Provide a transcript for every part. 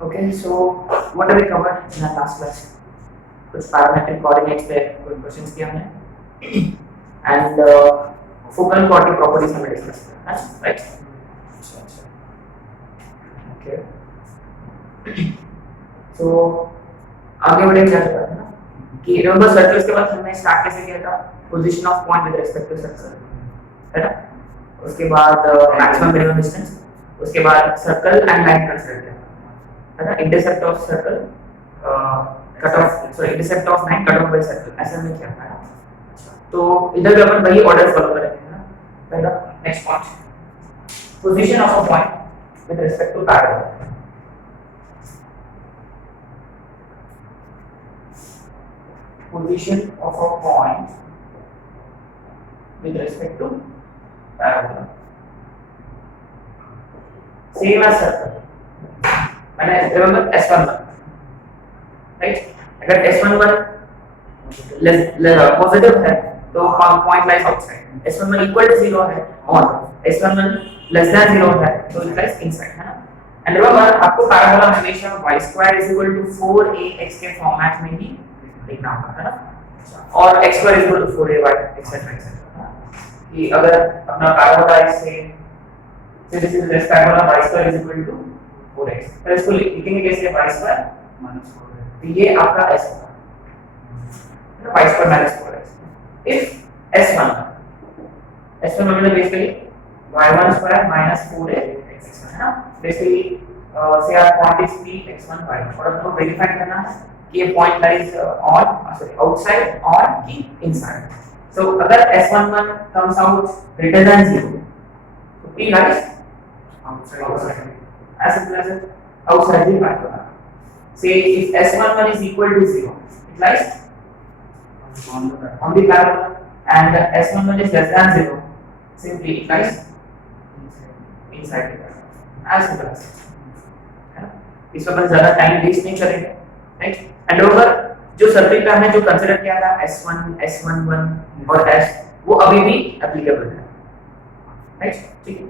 Okay, so what have we covered in our last class? कुछ parametric coordinates पे कुछ questions किया हमने and focal quadratic properties हमने discuss किया, right? Okay. So आगे बढ़े क्या करना है ना कि remember circles के बाद हमने start कैसे किया था? Position of point with respect to circle, है ना? उसके बाद maximum minimum distance, उसके बाद circle and line consider किया, है ना? Intersect of circle, cut off, sorry, intersect of line cut off by circle, ऐसे हमने किया था ना? तो इधर भी अपन वही order follow करेंगे ना? पहला next point, position of a point with respect to parallel. Position of a point with respect to parallel. Same as circle. मैंने remember S11, right? अगर S11 positive है तो point lies outside. S11 equal to 0 है on. S11 less than 0 है तो it lies inside, है ना? And remember आपको parabola हमेशा y square is equal to 4ax के फॉर्मेट में ही लिखना होगा, है ना? और x square is equal to 4ay etc etc. कि अगर अपना पैराबोला से this is this parabola y square is equal to 4x, तो इसको लिखेंगे कैसे? y square minus 4x, तो ये आपका s होगा, y square minus 4x. if s1 मतलब basically y1 square minus 4x, है ना? basically say our point is p x1 y1 और हमको वेरीफाई करना है कि ये point lies outside or inside. So अगर S11 comes out greater than 0, so P lies outside. As simple as it, outside the parabola. Say if S11 is equal to 0, it lies on the parabola, and S11 is less than 0, simply it lies inside the parabola. As simple as it. इस पर ज़्यादा time waste नहीं करेंगे, right? And over जो circle पे हमने जो consider किया था S1, S11 और S, वो अभी भी एप्लीकेबल है, राइट? ठीक है,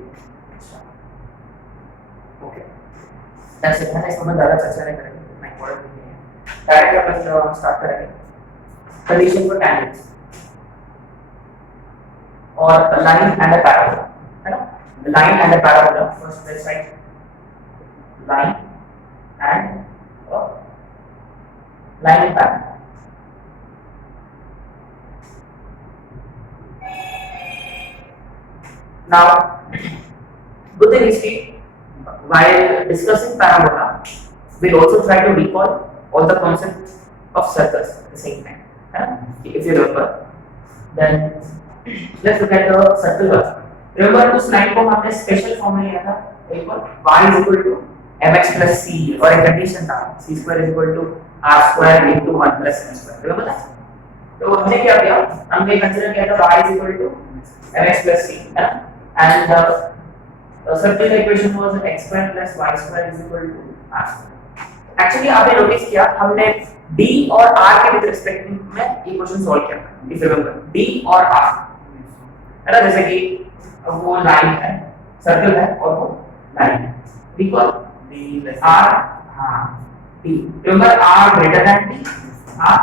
ओके, दैट्स इट। है इसमें ज़्यादा चर्चा नहीं करेंगे, इतना इम्पोर्टेंट नहीं है। डायरेक्ट अपन स्टार्ट करेंगे कंडीशन फॉर टैंजेंट्स और लाइन एंड अ पैराबोला, है ना? Line and a parabola, first let's write line and line and parallel. Now, good thing is that while discussing parabola, we'll also try to recall all the concepts of circles at the same time. If you remember, then let's look at the circle first. Remember उस line को हमने special form में लिया था, y is equal to mx plus c और एक condition था c square is equal to r square into 1 plus m square, remember that? तो हमने क्या किया? हमने कंसीडर किया था y is equal to mx plus c, है ना? And the circular equation was x square plus y square is equal to r square. Actually आपने नोटिस किया हमने d और r के विद रिस्पेक्ट में इक्वेशन सॉल्व किया, if you remember, d और r, है ना? जैसे कि वो लाइन है, सर्कल है और वो लाइन है, रिकॉल d r, हाँ P. Remember R greater than T, R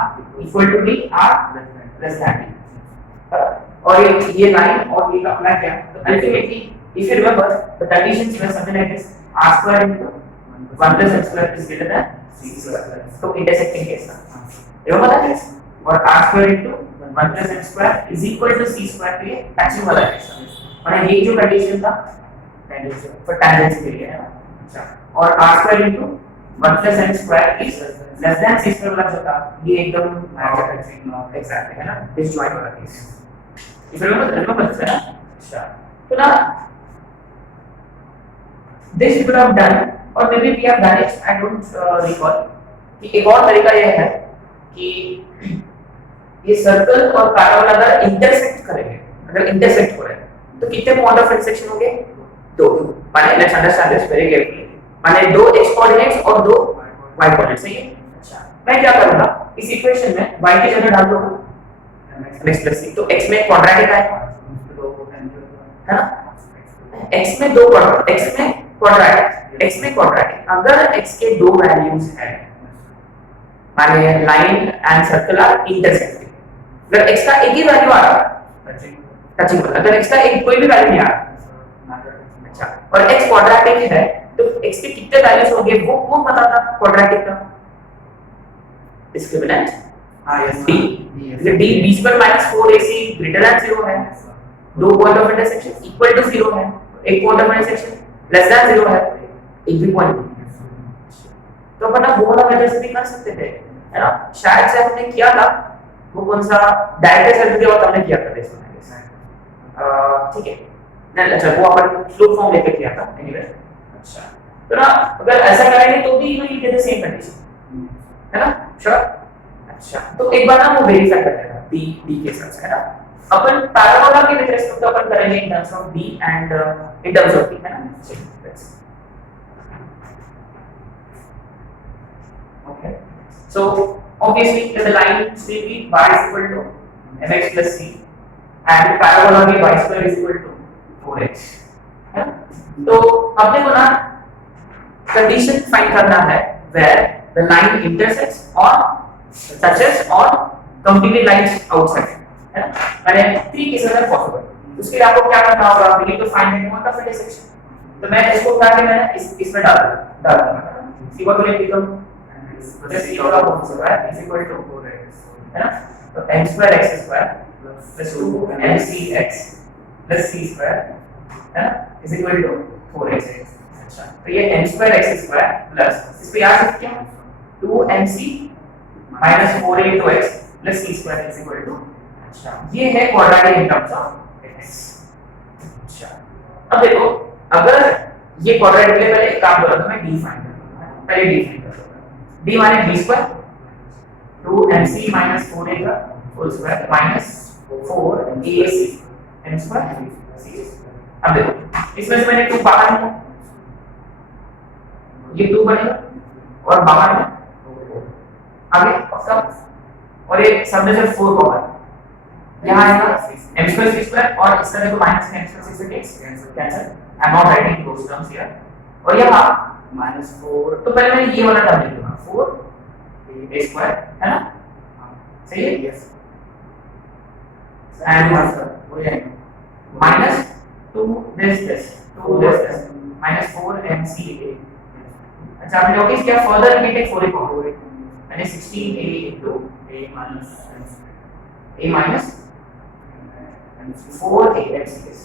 equal to T, R less than T. और ये लाइन और ये अप्लाई किया तो ultimately if you remember the conditions were something like this: R square into 1 plus x square is greater than c square. तो intersecting case था, remember that case? और R square into 1 plus x square is equal to c square के लिए matching वाला case था, और ये जो कंडीशन था for tangents के लिए है ना, और R square into 1 plus n square is less than c square वाला जो था ये एकदम एग्जैक्टली है ना, डिसजॉइंट वाला केस। इफ remember this है ना? अच्छा, तो ना this we could have done or maybe we have done it, I don't recall, कि एक और तरीका ये है कि ये सर्कल और पैराबोला अगर इंटरसेक्ट करेंगे, अगर इंटरसेक्ट हो रहे हैं तो कितने पॉइंट ऑफ इंटरसेक्शन होंगे? दो। माने let's understand this very carefully, माने दो x कोऑर्डिनेट्स और दो y कोऑर्डिनेट्स, सही है? अच्छा, मैं क्या करूंगा इस इक्वेशन में y की जगह डाल दूंगा mx plus c, तो x में क्वाड्रेटिक आएगा, है ना? x में दो क्वाड्रेटिक, x में क्वाड्रेटिक, x में क्वाड्रेटिक। अगर x के दो वैल्यूज हैं, माने line and circle are intersecting, अगर x का एक ही वैल्यू आ रहा है टचिंग वाला, अगर x का एक कोई भी वैल्यू नहीं आ रहा, अच्छा, और x क्वाड्रेटिक है तो x के कितने वैल्यूज होंगे वो कौन बताता क्वाड्रेटिक का? डिस्क्रिमिनेंट d, ये d b square minus 4ac greater than 0 है, दो point of intersection equal to 0 है, एक point of intersection less than 0 है, एक भी पॉइंट तो अपन वो वाला मेथड से भी कर सकते थे, है ना? शायद से हमने किया था वो कौन सा डायरेक्ट सर्किट के वक्त हमने किया था इसमें, ठीक है नहीं, अच्छा वो अपन स्लोप फॉर्म लेके किया था एनीवे। अच्छा तो ना अगर ऐसा करेंगे तो भी you get the same condition, है ना? श्योर। अच्छा तो एक बार ना वो वेरीफाई कर लेना d के साथ, है ना? अपन पैराबोला के विद रिस्पेक्ट तो अपन करेंगे in terms of d and in terms of d, है ना? Okay. So obviously the line will be y is equal to mx plus c and parabola भी y square is equal to 4x, है ना? तो अपने को ना condition find करना है where the line intersects or touches or completely lies outside, है ना? मैंने 3 केसेस है पॉसिबल, उसके लिए आपको क्या करना होगा? we need to find the point of intersection। तो मैं इसको उठा के मैं इसमें डाल दूंगा, see what will it become? Just c वाला whole square is equal to 4x, है ना? तो m square x square plus 2 mcx plus c square, है ना, is equal to 4x। अच्छा तो ये m square x square plus इसको याद रखिए 2mc minus 4a into x plus c square is equal to, अच्छा ये है quadratic in terms of x। अच्छा अब देखो अगर ये क्वाड्रेटिक के लिए पहले एक काम करो तो मैं d फाइंड करूंगा, पहले d फाइंड करो, d माने b square 2mc minus 4a का whole square minus 4ac m square c। अब देखो इसमें से मैंने 2 बाहर निकाला, ये 2 बनेगा और बाहर में आगे पक्का, और ये सब में से 4 कॉमन यहाँ आएगा m स्क्वायर c स्क्वायर, और इसका देखो minus m square c square cancel, I am not writing those terms here, और यहाँ -4 तो पहले मैं ये वाला टर्म लिख दूंगा 4a स्क्वायर, है ना? सही है? Yes. And minus 2 this minus 4mca। अच्छा आपने नोटिस किया further we take 4a common, यानी 16a into a minus 4a, that's this।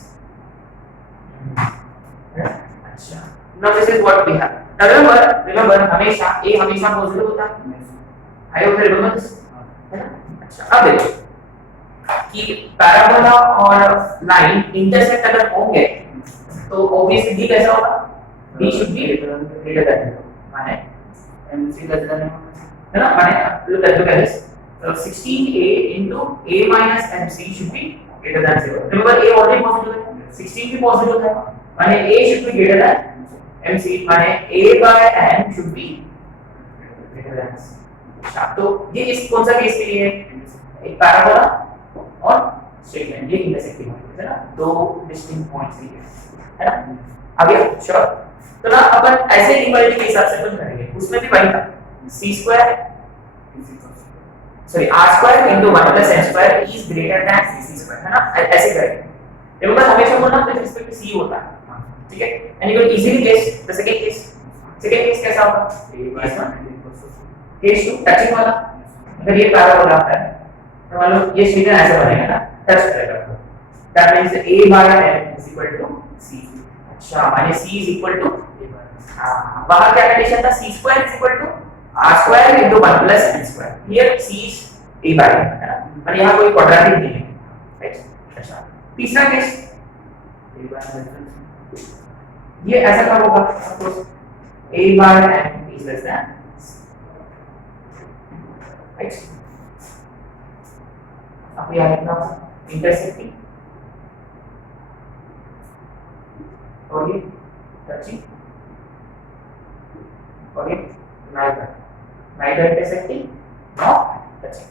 अच्छा now this is what we have। now remember हमेशा a हमेशा पॉजिटिव होता है, आई होप रिमेंबर दिस, है ना? अच्छा अब देखो कि पैराबोला और लाइन इंटरसेक्ट अगर होंगे तो ऑब्वियसली d कैसा होगा? d should be greater than 0, माने mc less than, है ना? माने look at this, so 16a into a minus mc should be greater than 0। remember a already positive है, 16 भी positive है, माने a should be greater than mc, माने a by n should be greater than c। अच्छा तो ये इस कौन सा केस के लिए है? एक पैराबोला और स्ट्रेट लाइन, ये इंटरसेक्टिंग पॉइंट है ना, दो डिस्टिंक्ट पॉइंट्स के लिए, है ना? आगे श्योर। तो ना अपन ऐसे इक्वालिटी के हिसाब से अपन करेंगे, उसमें भी वही था c square sorry r square into 1 plus n square is greater than c square, है ना? ऐसे करेंगे, देखो हमेशा बोलना विद रिस्पेक्ट टू c होता है, ठीक है? And you can easily guess the second case कैसा होगा? केस 2 टचिंग वाला, अगर ये पैराबोला है तो मान लो ये सीधा ऐसे बनेगा ना, टच करेगा, that means a by n is equal to c। अच्छा माने c is equal to हां वहां क्या कंडीशन था? c square is equal to r square into 1 plus n square, here c is a by n, है ना? माने यहां कोई क्वाड्रेटिक नहीं है, राइट? अच्छा तीसरा केस a by n, ये ऐसा कब होगा? Suppose a by n is less than, right? अब ये लिखना इंटरसेक्टिंग और ये टचिंग और ये नाइदर इंटरसेक्टिंग नॉट टचिंग।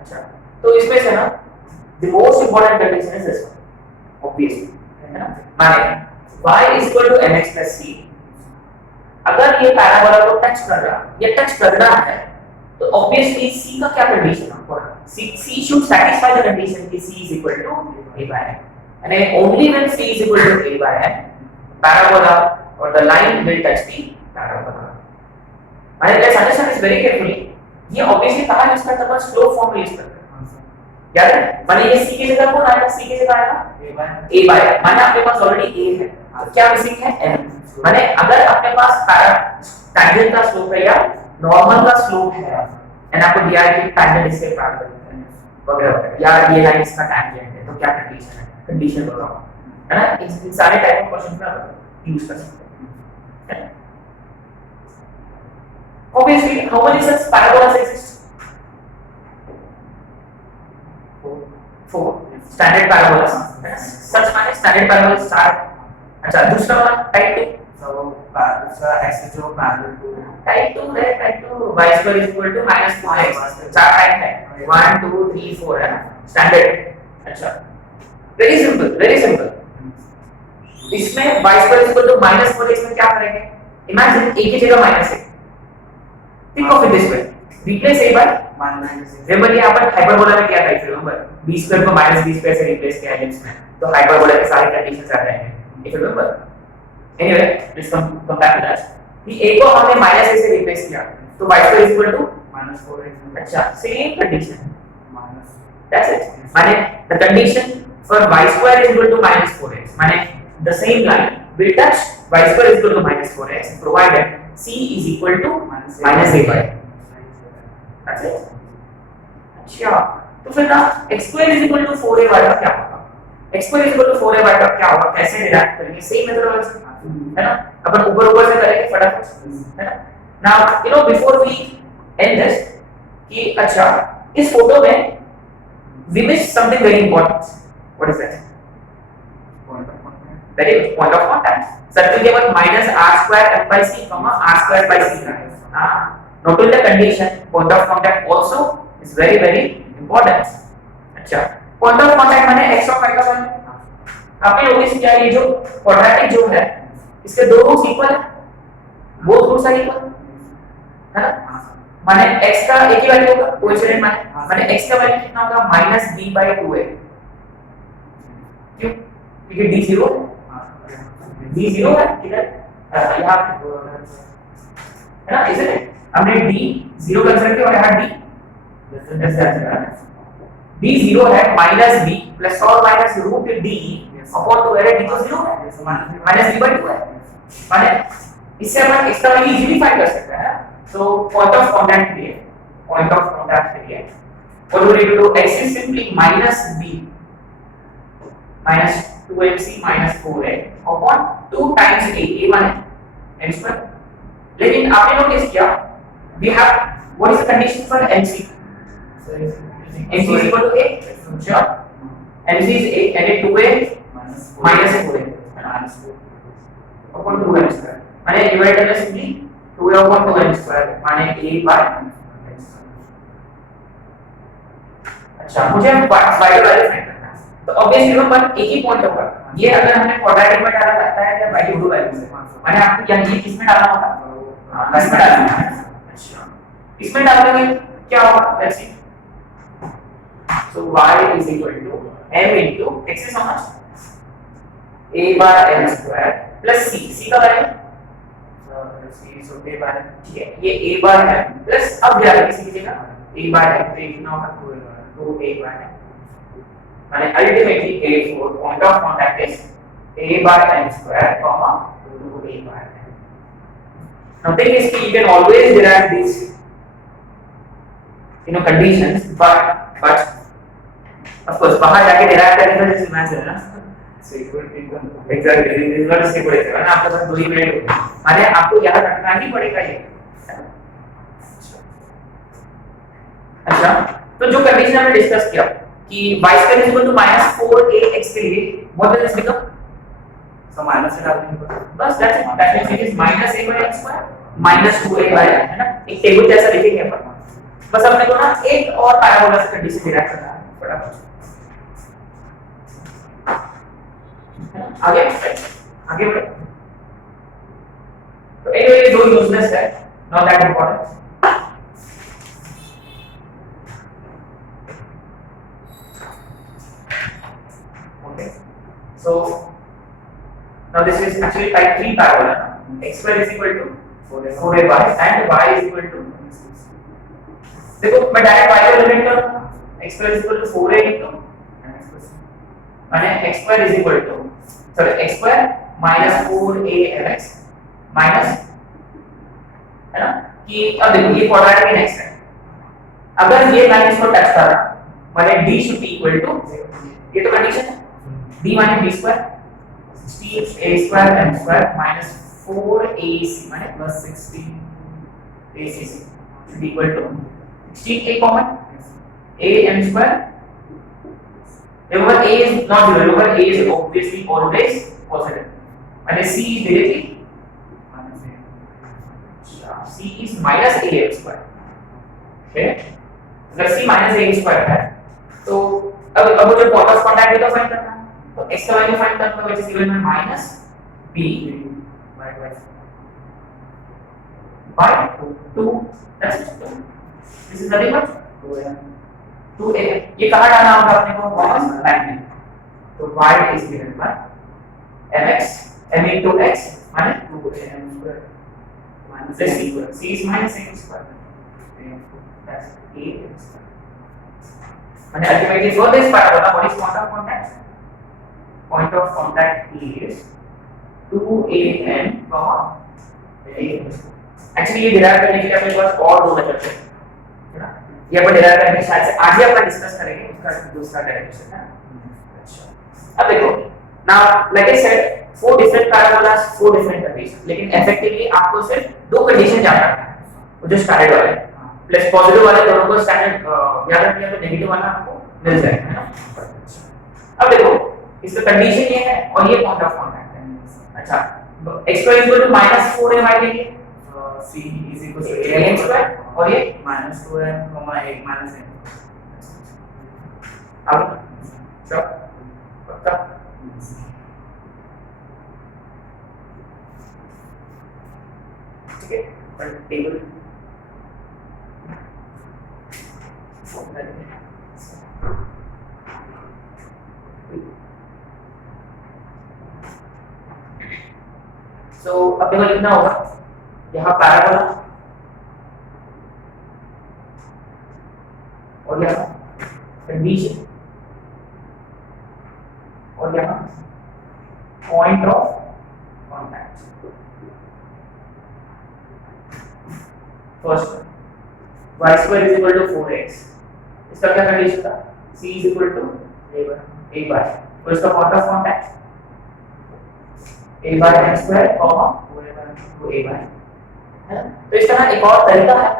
अच्छा, तो इसमें से ना the most important condition is this one, obviously, है ना? माने y is equal to mx plus c, अगर ये पैराबोला को टच कर रहा, ये टच करना है, तो ऑब्वियसली c का क्या कंडीशन है? c should satisfy the condition कि c is equal to a by n, and only when c is equal to a by n, parabola or the line will touch the parabola. And let's understand this very carefully. ये obviously कहाँ use करता है? Slope form में use करता है, याद है? माने ये c की जगह कौन आएगा? c की जगह आएगा a by n, माने आपके पास ऑलरेडी a है, तो क्या मिसिंग है? n. माने अगर आपके पास टैंजेंट का स्लोप है या नॉर्मल का स्लोप है, एंड आपको दिया है कि टैंजेंट इससे प्राप्त करते हैं वगैरह, या ये लाइन इसका टैंजेंट है, तो क्या कंडीशन है? कंडीशन बताओ, है ना? इन सारे टाइप ऑफ क्वेश्चन में आप यूज कर सकते हैं. Obviously, how many such parabolas exist? 4 standard parabolas. Such माने standard parabolas 4. अच्छा, दूसरा वाला type 2. So दूसरा एक्सिस जो पैरेलल टू type 2 है, type 2 y square is equal to minus 4x. 4 type है, 1 2 3 4 है ना, standard. अच्छा, very simple, very simple. इसमें y square is equal to minus 4x में क्या करेंगे? Imagine a की जगह minus है. Think of it this way. Replace a by minus. remember ये अपन हाइपरबोला में किया था, if you remember, b square को minus b square से replace किया है इसमें, तो हाइपरबोला के सारे कंडीशंस आ रहे हैं, if you remember. Anyway, let's come back to that. कि a को हमने minus a से replace किया, तो y square is equal to minus 4x. अच्छा, same condition. minus. That's it. माने the condition for y square is equal to minus 4x, माने the same line will touch y square is equal to minus 4x provided c is equal to minus a by. That's it. अच्छा, तो फिर ना x square is equal to 4a by का क्या होगा? x square is equal to 4a by का क्या होगा? कैसे डिराइव करेंगे? सेम मेथडोलॉजी है ना, अपन ऊपर से करेंगे फटाफट, है ना? Now you know before we end this कि अच्छा इस फोटो में we miss something very important. What is that? Very good, point of contact. Circle के बाद minus r square f by c comma r square by c का है. Note the condition. Point of contact also is very very important. अच्छा, point of contact माने x of y का मान. आपने notice किया ये जो quadratic जो है इसके दो रूट्स इक्वल है, both roots are equal, है ना? माने x का एक ही वैल्यू होगा, कोइंसिडेंट माने x का वैल्यू कितना होगा? Minus b by 2a. क्यों? क्योंकि d 0 है, d 0 है, ठीक है? यहाँ है ना, इसे हमने d 0 कंसीडर किया और यहाँ d 0 है माइनस b प्लस और माइनस रूट d अपॉन 2 है, d तो 0 है, माइनस b by 2 है, माने इससे अपन x का वैल्यू इजीली फाइंड कर सकते हैं. So point of contact here, what do we do? X is simply minus b minus 2mc minus 4a upon 2 times a माने n square. लेकिन आपने नोटिस किया we have what is the condition for mc? mc is equal to a, sure. mc is a and it 2a minus 4a upon 2m square. माने divide करना simply 2 upon 2n square माने a by n square. अच्छा, मुझे y का value find करना है, तो obviously अपन एक ही पॉइंट होगा. ये अगर हमने क्वाड्रेटिक में डाला जाता है या वैल्यू दो वैल्यू से, माने आपको यहाँ ये किसमें डालना होगा? इसमें डालना है. अच्छा, इसमें डालोगे क्या होगा? Let's see. So y is equal to m into x is how much? a by n square plus c का वैल्यू ठीक है, ये a बार है प्लस अब क्या है किसी की जगह a बार है, तो कितना होगा? 2a बार है, माने ultimately a4 point of contact is a by n square comma 2a by n. Now thing is you can always derive these conditions, but of course बाहर जाके derive करने का जैसे मैच है ना, एग्जैक्टली रिजल्ट से पड़ेगा ना, आपके पास 2 ही मिनट माने आपको याद रखना ही पड़ेगा ये. अच्छा, तो जो कंडीशन हमने डिस्कस किया कि y square is equal to minus 4ax के लिए what does this become? So minus से डाल देंगे बस, that's it. That means it is minus a by x square minus 2a by n, है ना? एक टेबल जैसा लिखेंगे अपन. बस अपने को ना एक और पैराबोला से कंडीशन डिराइव करना है फटाफट, आगे आगे बढ़े। तो ये दो यूजलेस है, not that important. Okay, so now this is actually type 3 parabola. X square is equal to 4ay and y is equal to, देखो मैं डायरेक्ट y को एलिमिनेट करूंगा, x square is equal to 4a into माने x square is equal to sorry x square minus 4a minus, है ना, कि अब देखो ये क्वाड्रेटिक इन x है, अगर ये लाइन इसको टच कर रहा माने d should be equal to, ये तो कंडीशन है, d माने d square 16a square m square minus 4ac माने plus 16acc should be equal to 16a common a m square, remember a is not zero, remember a is obviously always positive and c is directly c is minus a m square, okay, अगर c minus a m square है तो अब मुझे point of contact भी तो find करना है, तो x का वैल्यू फाइंड करना है, which is given by minus b by 2, that's it, this is nothing but 2a, ये कहाँ डालना होगा अपने को, वापस लाइन में, तो y is given by mx m into x माने 2am square minus c is minus am square, that's am square, माने ultimately for this parabola what is point of contact? Point of contact is 2am comma am square। Actually ये derive करने के लिए अपने पास और दो method है ना, ये अपन डिराइव करने शायद से आज ही अपन डिस्कस करेंगे उसका दूसरा डायरेक्शन है। अच्छा अब देखो now like I said 4 different parabolas 4 different condition, लेकिन इफेक्टिवली आपको सिर्फ दो कंडीशन जानना है, वो जो स्टैंडर्ड वाले प्लस पॉजिटिव वाले दोनों को स्टैंडर्ड याद रखिए तो नेगेटिव वाला आपको मिल जाएगा, है ना। अब देखो इसका कंडीशन ये है और ये पॉइंट ऑफ कांटेक्ट है। अच्छा x square equal to -4ay लेंगे, c is equal to a square और ये -2m, a minus m, अब चलो पक्का ठीक है, पर टेबल सो अब देखो लिखना होगा यहाँ पैराबोला और यहाँ कंडीशन और यहाँ point of contact. First y square is equal to 4x, इसका क्या कंडीशन था, c is equal to a by, तो इसका point of contact a by m square comma 2a by, है। तो इस तरह एक और तरीका है,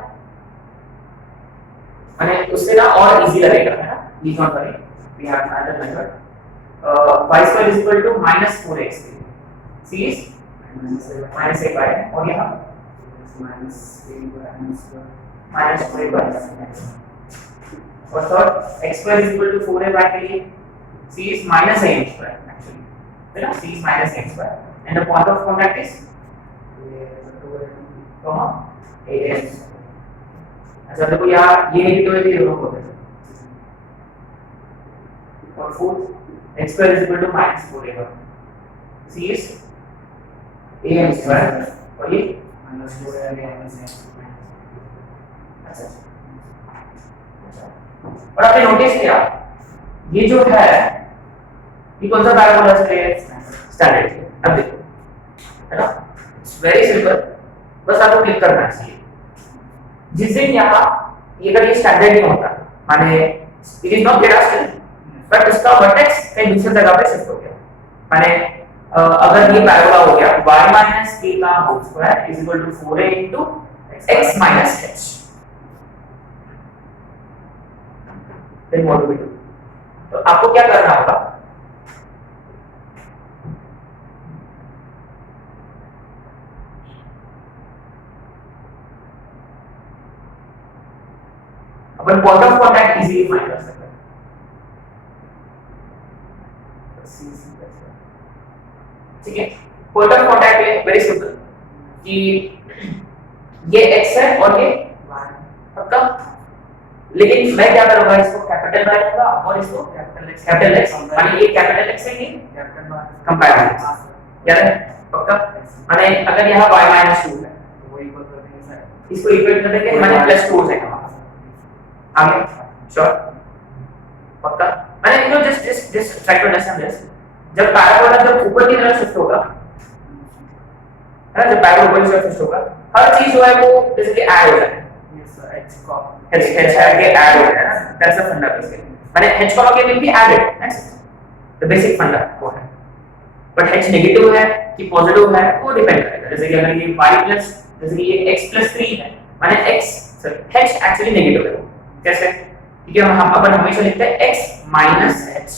माने उससे ना और इजी लगेगा, है ना, please not worry, we have another method, y square is equal to -4x, c is -a by, और यहाँ -4a by, और third x square is equal to 4a by के लिए c is -am square actually, है ना, c is -am square and the point of contact is am। अच्छा देखो यहाँ ये नेगेटिव है, ये दोनों पॉजिटिव, और fourth x square is equal to -4a, c is am square और ये अच्छा और आपने नोटिस किया ये जो है ये कौन सा पैराबोला है, स्टैंडर्ड। अब देखो है ना, इट्स वेरी सिंपल, बस आपको क्लिक करना चाहिए। जिस दिन यहाँ ये अगर ये स्टैंडर्ड नहीं होता माने it is not data but इसका वर्टेक्स कहीं दूसरी जगह पे शिफ्ट हो गया, माने अगर ये पैराबोला हो गया y minus k का whole square is equal to 4a into x minus h, then what do we do? तो आपको क्या करना होगा, अपन point of contact easily find कर सकते हैं। ठीक है, पॉइंट ऑफ कांटेक्ट है वेरी सिंपल कि ये x है और ये पक्का, लेकिन मैं क्या करूंगा, इसको कैपिटल Y लूंगा और इसको कैपिटल X, माने ये कैपिटल X है, ये कंपेयर यार पक्का, माने अगर यहाँ y - 2 है तो वो इक्वल कर देंगे, इसको इक्वल कर देंगे, माने +4 हो जाएगा आगे, श्योर पक्का। माने you know just try to understand this, जब पैराबोला जब ऊपर की तरफ शिफ्ट होगा है ना, जब पैराबोला ऊपर की तरफ शिफ्ट होगा, हर चीज जो है वो जैसे कि ऐड हो जाए, h के ऐड हो जाए ना, दैट्स अ फंडा बेसिकली, माने h कॉमा के will be added, that's the basic फंडा वो है। बट h नेगेटिव है कि पॉजिटिव है वो डिपेंड करेगा, जैसे कि अगर ये y प्लस, जैसे कि ये x + 3 है, माने x sorry h actually negative है, कैसे, क्योंकि हम अपन हमेशा लिखते हैं x - h,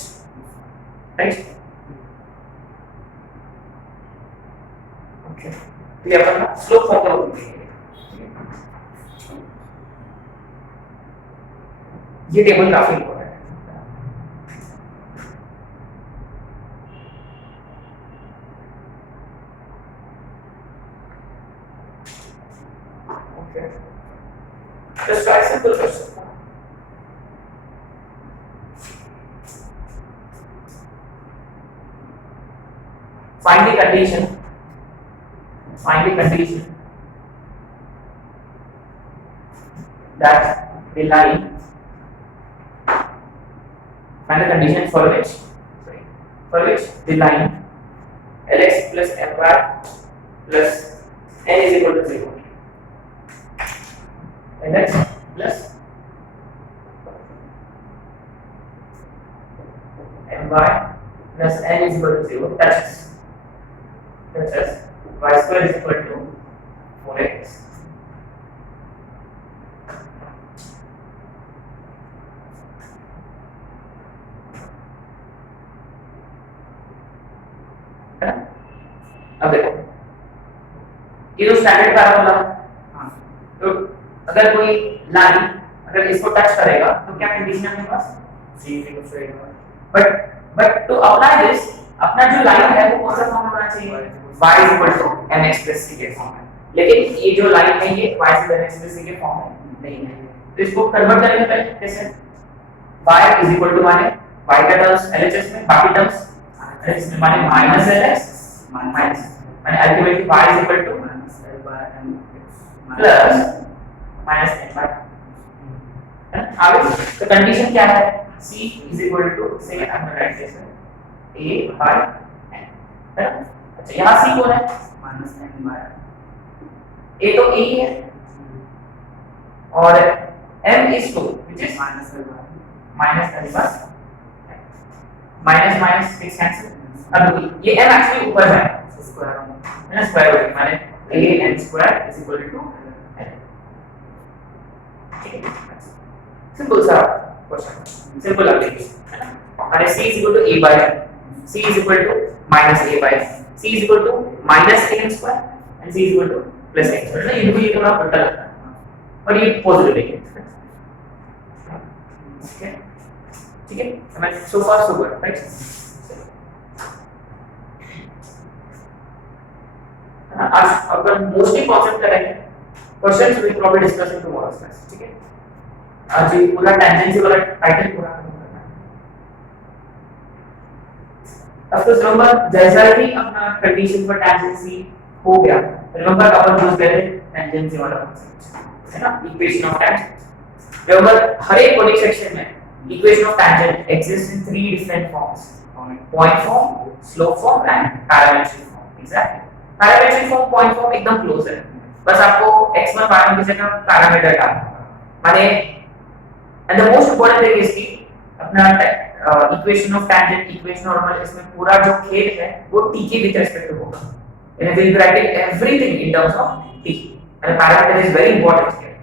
राइट। ओके, तो ये अपन स्लोप फॉर्मूला होती है, ये टेबल काफी इंपॉर्टेंट है। Okay, let's try simple question. Find the condition that the line, find the condition for which the line Lx plus My plus n is equal to 0. Lx plus My plus n is equal to 0. That's y square is equal to 4x. अब देखो, ये जो standard parabola, तो अगर कोई line अगर इसको touch करेगा तो क्या कंडीशन है अपने पास, बट टू अप्लाई दिस, अपना जो लाइन है वो कौन सा फॉर्म होना चाहिए, y = mx + c के फॉर्म में, लेकिन ये जो लाइन है ये y = mx + c के फॉर्म में नहीं है, तो इसको कन्वर्ट करने के पहले कैसे, y = माने y का टर्म्स LHS में, बाकी टर्म्स LHS में माने -lx माने अल्टीमेटली y = प्लस -n/, आगे तो कंडीशन क्या है, c = से हमने राइट किया a/n है ना। अच्छा, यहाँ c कौन है, -n/, a तो a ही है और m is 2 which is -l/, minus fix cancel, अब ये m एक्चुअली ऊपर है ना, स्क्वायर रूट माने an² = n, ठीक है, सिंपल सा क्वेश्चन, सिंपल एप्लीकेशन है ना, माने c = a/n, c = -a/n, c = -an² and c = +n², ना ये थोड़ा उल्टा लगता है और ये पॉजिटिव है, ठीक है, मैं सो फार सो गुड, राइट। आज अपन मोस्टली कॉन्सेप्ट करेंगे, questions we probably discuss in tomorrow's class, ठीक है। आज ये पूरा टेंजेंसी वाला टाइटल पूरा करना है। अब तो रिमेंबर जैसा ही अपना कंडीशन फॉर टेंजेंसी हो गया, रिमेंबर अपन यूज करते टेंजेंसी वाला कॉन्सेप्ट है ना, इक्वेशन ऑफ टेंजेंट। रिमेंबर हर एक कोडिंग सेक्शन में equation of tangent exists in 3 different forms: point form, slope form and parametric form. Exactly. Parametric form, point form एकदम close है, बस आपको x1 y1 की जगह पैरामीटर डालना होगा, माने and the most important thing is कि अपना equation of tangent, equation normal, इसमें पूरा जो खेल है वो t के with respect to होगा, and we will be writing everything in terms of t, and parameter is very important here।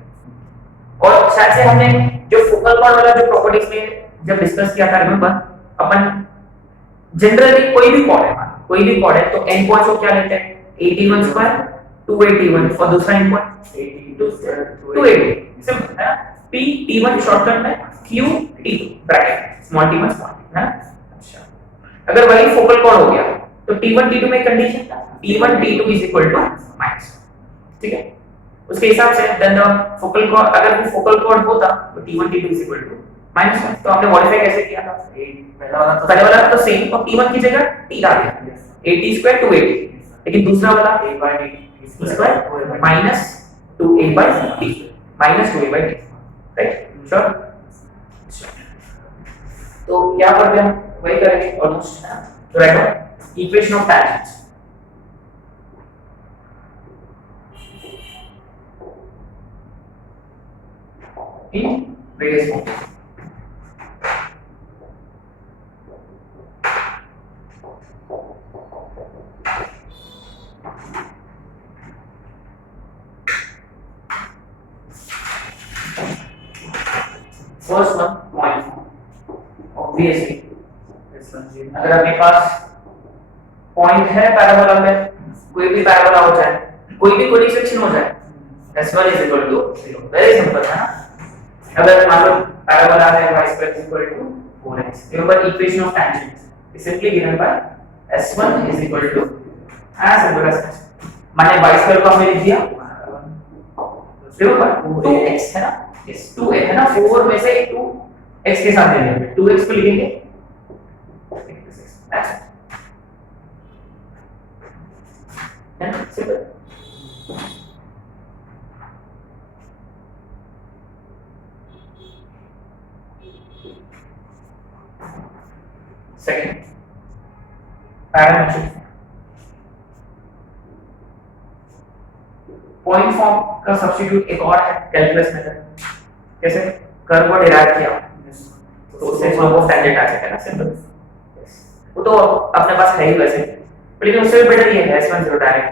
और शायद से हमने जो फोकल पॉइंट वाला जो प्रॉपर्टीज में जब डिस्कस किया था, रिमेंबर अपन जनरली कोई भी कॉर्ड है तो एंड पॉइंट्स को क्या लेते हैं, 81² 281 और दूसरा एंड पॉइंट 280, सिंपल है ना। P T1 शॉर्टकट में Q T2 bracket small T1 small है ना। अच्छा, अगर वही फोकल कॉर्ड हो गया तो T1 T2 में कंडीशन था T1 T2 is equal to minus, ठीक है। उसके हिसाब से देन द फोकल कॉर्ड, अगर वो फोकल कॉर्ड होता तो T1 T2 is equal to minus 1। तो हमने मॉडिफाई कैसे किया था, पहले वाला तो सेम और T1 की जगह T डाल दिया 80 2 80, लेकिन दूसरा वाला a by t square minus 2a by t minus 2a by t, right sure. तो क्या करते हैं, वही करेंगे ऑलमोस्ट, तो write down equation of tangents. In various forms, first one point form. Obviously अगर आपके पास पॉइंट है पैराबोला में, कोई भी पैराबोला हो जाए, कोई भी कोनिक सेक्शन हो जाए, s1 is equal to 0, very simple है ना। अगर मान लो पैराबोला है y square is equal to 4x, remember equation of tangents is simply given by s1 is equal to as simple as this, माने y square को हमने लिख दिया remember 2x है ना, yes 2a है ना, 4 में से 2 x के साथ ले लेंगे, 2x को लिखेंगे that's it, है ना, simple। Second parametric point form का सब्स्टिट्यूट एक और है कैलकुलस मेथड। कैसे कर्व को डिराइव किया तो उससे स्लोप ऑफ टैंजेंट आ जाएगा ना, सिंपल। वो तो अपने पास है ही वैसे, लेकिन उससे भी बेटर ये है s1 0 डायरेक्ट।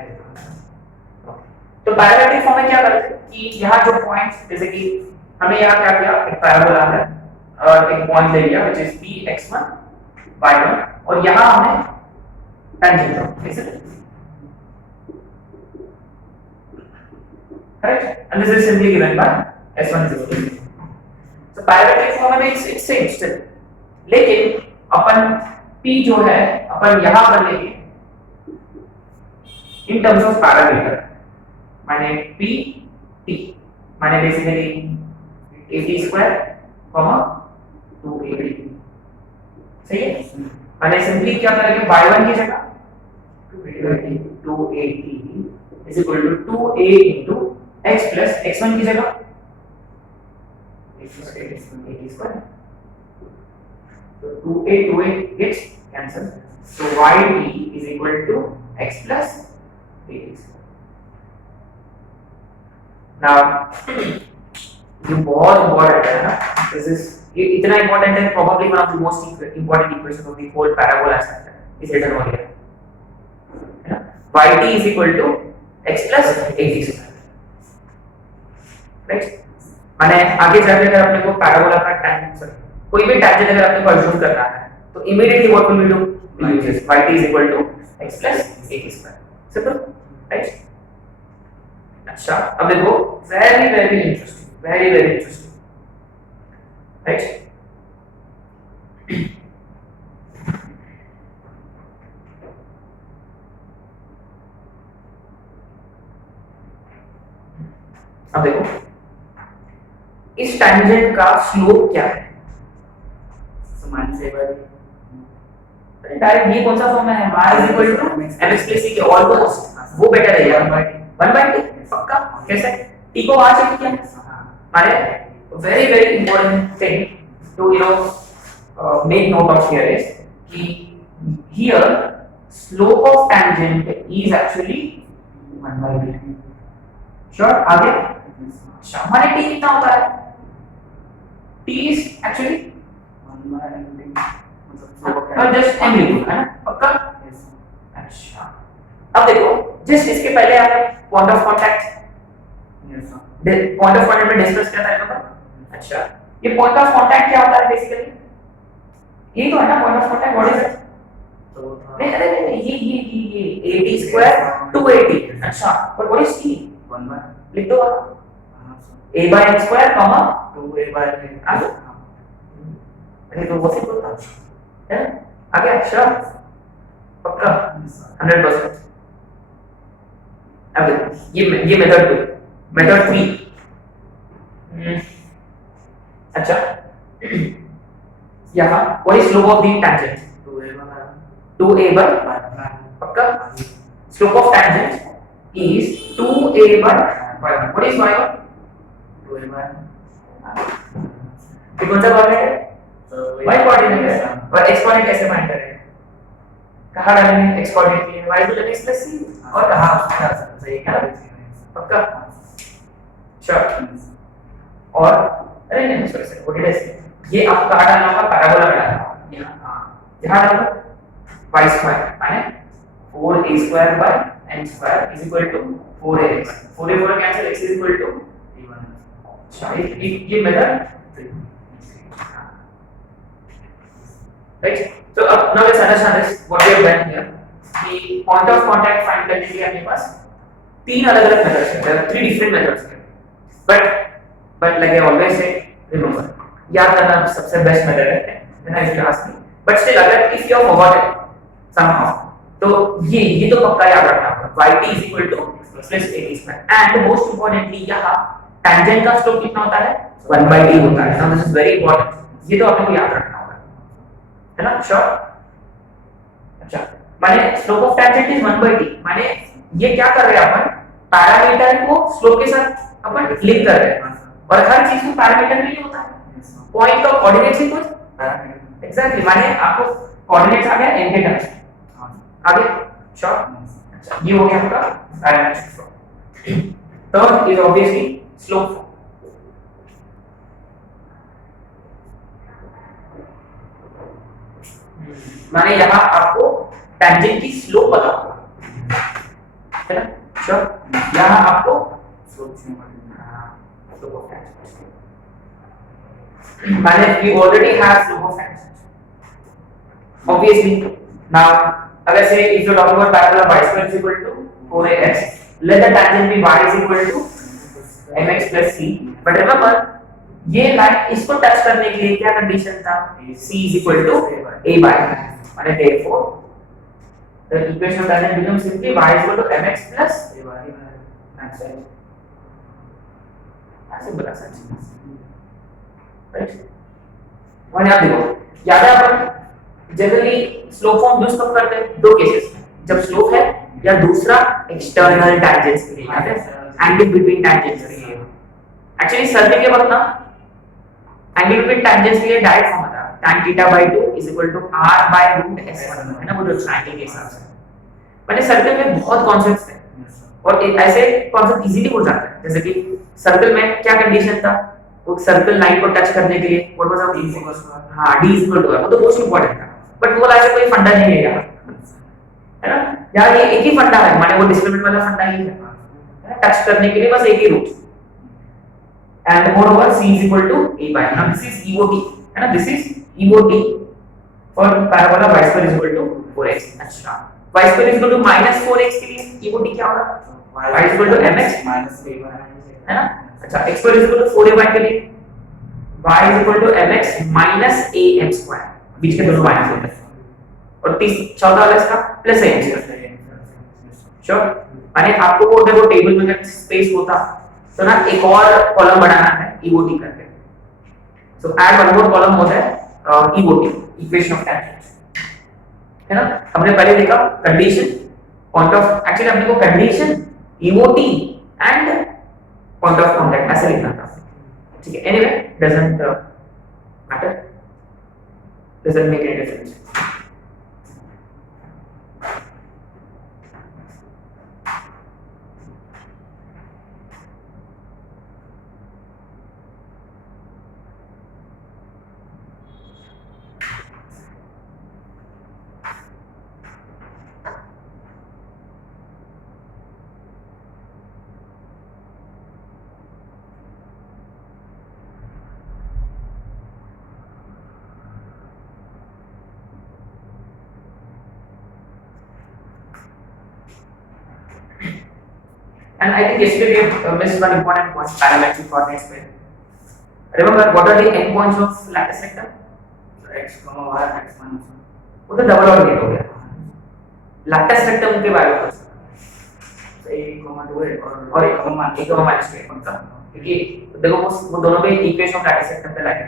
तो पैरामेट्रिक फॉर्म में क्या करते हैं कि यहाँ जो पॉइंट्स, जैसे कि हमने यहाँ क्या किया, एक पैराबोला है और एक पॉइंट ले लिया व्हिच इज px1 y1 और यहाँ हमने टैंजेंट कैसे, correct, and this is simply given by s1 is equal to 0। so parametric form में इट्स सेम स्टिल, लेकिन अपन p जो है अपन यहाँ पर लेंगे इन टर्म्स ऑफ पैरामीटर, माने p t माने बेसिकली 80 स्क्वायर 280, सही है। मैंने सिंपली क्या करेंगे, y1 की जगह 280 is equal to 2a into x plus x1 की जगह 80 square, so 2a gets cancelled, so yt is equal to x plus 80 square। now ये बहुत इंपॉर्टेंट है ना, दिस इज, ये इतना इंपॉर्टेंट है, probably one of the most important equation of the whole parabola section is written over here, है ना। yt is equal to x plus 80 square, right. माने आगे जाके अगर अपने को पैराबोला का टैंजेंट, सॉरी कोई भी टैंजेंट अगर अपने को अज्यूम करना है तो immediately what will we do, we use this yt is equal to x plus 80 square, simple, right. अच्छा अब देखो, very very interesting, very very interesting, right। अब देखो इस टैंजेंट का स्लोप क्या है, समान से डायरेक्ट ये कौन सा फॉर्म है, y is equal to mx plus c के ऑलमोस्ट, वो बेटर है यार, 1/t पक्का। कैसे t को वहां चेक किया, माने very very important thing to make note of here is कि here slope of tangent is actually 1/t, sure। आगे अच्छा हमारे t कितना होता है, t is actually 1/t, मतलब जस्ट एम्पलीट्यूड है ना, पक्का। अच्छा अब देखो जस्ट इसके पहले आपने point of contact, point of contact में डिस्कस किया था ना। अच्छा ये पॉइंट ऑफ कांटेक्ट क्या होता है बेसिकली, ये तो है ना point of contact, what is it, नहीं अरे नहीं ये 80 स्क्वायर 280, अच्छा पर व्हाट इज t, 1 लिख दो a by n square 2a by आगे अरे तो वो सिंपल था है आगे अच्छा पक्का 100%। अब ये मेथड 2 मेथड 3 अच्छा यहाँ what is slope of the tangent 2a by पक्का slope of tangent is 2a by y1 what is y1 2a by ये कौन सा कोऑर्डिनेट है y कोऑर्डिनेट है और x कोऑर्डिनेट कैसे फाइंड करेंगे कहाँ डालेंगे x कोऑर्डिनेट के लिए y to x plus c और कहाँ उसमें डाल सकते हैं क्या पक्का श्योर और अरे नहीं सॉरी सर व्हाट इज ये आपको कहाँ डालना होगा पैराबोला में डालना होगा यहाँ डालना y स्क्वायर माने 4a square by n square is equal to 4ax 4 cancel x is equal to अच्छा ये method right so now let's understand this what we have done here the point of contact find करने के लिए अपने पास तीन अलग-अलग methods हैं there are three different methods here but like I always say remember याद करना सबसे बेस्ट मेथड है when I ask me but still अगर if you have forgotten somehow तो ये तो पक्का याद रखना होगा yt is equal to plus at square and most importantly यहाँ tangent का स्लोप कितना होता है 1 by t होता है now this is very important ये तो आपको याद रखना होगा है ना श्योर अच्छा माने slope of tangent is 1 by t माने ये क्या कर रहे हैं अपन पैरामीटर को स्लोप के साथ अपन लिंक कर रहे हैं और हर चीज को पैरामीटर में ही होता है पॉइंट का कोऑर्डिनेट से कुछ एग्जैक्टली माने आपको कोऑर्डिनेट्स आ गया n के टर्म्स आगे श्योर अच्छा ये हो गया आपका पैरामीटर तो इज ऑब्वियसली स्लोप माने यहाँ आपको टेंजेंट की स्लोप पता होगा है ना श्योर यहाँ आपको स्लोप ऑफ टेंजेंट माने we already have slope of tangent obviously now अगर say if you talk about parabola y square is equal to 4ax let the tangent be y is equal to mx plus c but remember ये line इसको touch करने के लिए क्या condition था c is equal to a by माने therefore the equation of tangent becomes simply y is equal to mx plus a by ऐसे बता सकते राइट वहां याद देखो याद है अपन जनरली स्लोप फॉर्म यूज कब करते हैं दो केसेस में जब स्लोप है या दूसरा एक्सटर्नल टैंजेंट्स के लिए याद है एंगल बिटवीन टैंजेंट्स के लिए एक्चुअली सर्वे के वक्त ना एंगल बिटवीन टैंजेंट्स के लिए डायरेक्ट फॉर्म आता है tan theta by 2 is equal to r by root s1 है ना वो जो ट्रायंगल के हिसाब से मैंने सर्कल में बहुत कॉन्सेप्ट्स हैं और ऐसे कॉन्सेप्ट इजीली हो जाते हैं जैसे कि सर्कल में क्या कंडीशन था वो सर्कल लाइन को टच करने के लिए व्हाट वाज आवर d हां d वो तो मोस्ट इंपॉर्टेंट था बट वो ऐसे कोई फंडा नहीं है यार है ना यार ये एक ही फंडा है माने वो डिस्क्रिमिनेंट वाला फंडा ही है टच करने के लिए बस एक ही root and moreover c is equal to a by now this is EOT है ना this is EOT for parabola y square is equal to 4x अच्छा y square is equal to minus 4x के लिए EOT क्या होगा y is equal to mx minus a by है ना अच्छा x square is equal to 4a के लिए y is equal to mx minus am square बीच के दोनों माइनस होते हैं और 14 वाला इसका प्लस am square श्योर माने आपको वो अगर वो टेबल में स्पेस होता तो ना एक और कॉलम बनाना है EOT करके सो ऐड वन मोर कॉलम होता है EOT इक्वेशन ऑफ टेंजेंट है ना हमने पहले देखा कंडीशन पॉइंट ऑफ एक्चुअली हमने को condition EOT and point of contact ऐसे लिखना था ठीक है anyway doesn't matter doesn't make any difference And I think yesterday we missed one important point, parametric coordinates पे. Remember what are the endpoints of lattice rectum? x, y, x minus 1. वो तो double और gate हो गया। Lattice rectum के बारे में a, 2a और एक माइनस के पक्का, क्योंकि देखो वो दोनों पे इक्वेशन ऑफ लैटिस रेक्टम पे लाइक है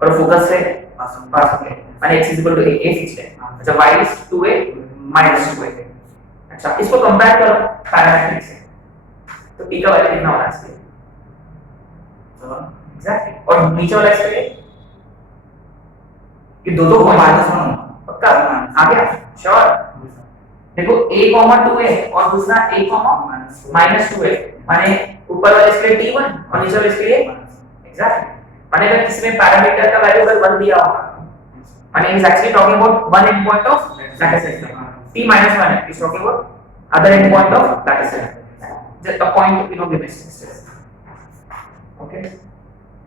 और फोकस से पास हो गए माने x equal to a fixed है। अच्छा y is 2a minus 2a। अच्छा इसको कंपेयर करो पैरामीट्रिक से, तो p का वैल्यू कितना होना चाहिए? एग्जैक्टली। और नीचे वाला इसके लिए कि दो माइनस 1 पक्का आ गया श्योर। देखो a 2 है और दूसरा a माइनस 2 है, माने ऊपर वाले इसके लिए t1 और नीचे वाले इसके लिए एग्जैक्टली। माने अगर किसी में पैरामीटर का वैल्यू अगर 1 दिया होगा माने is actually talking about one and point of latus rectum, t minus 1 है is talking about other and point of latus rectum, just a point you know given okay.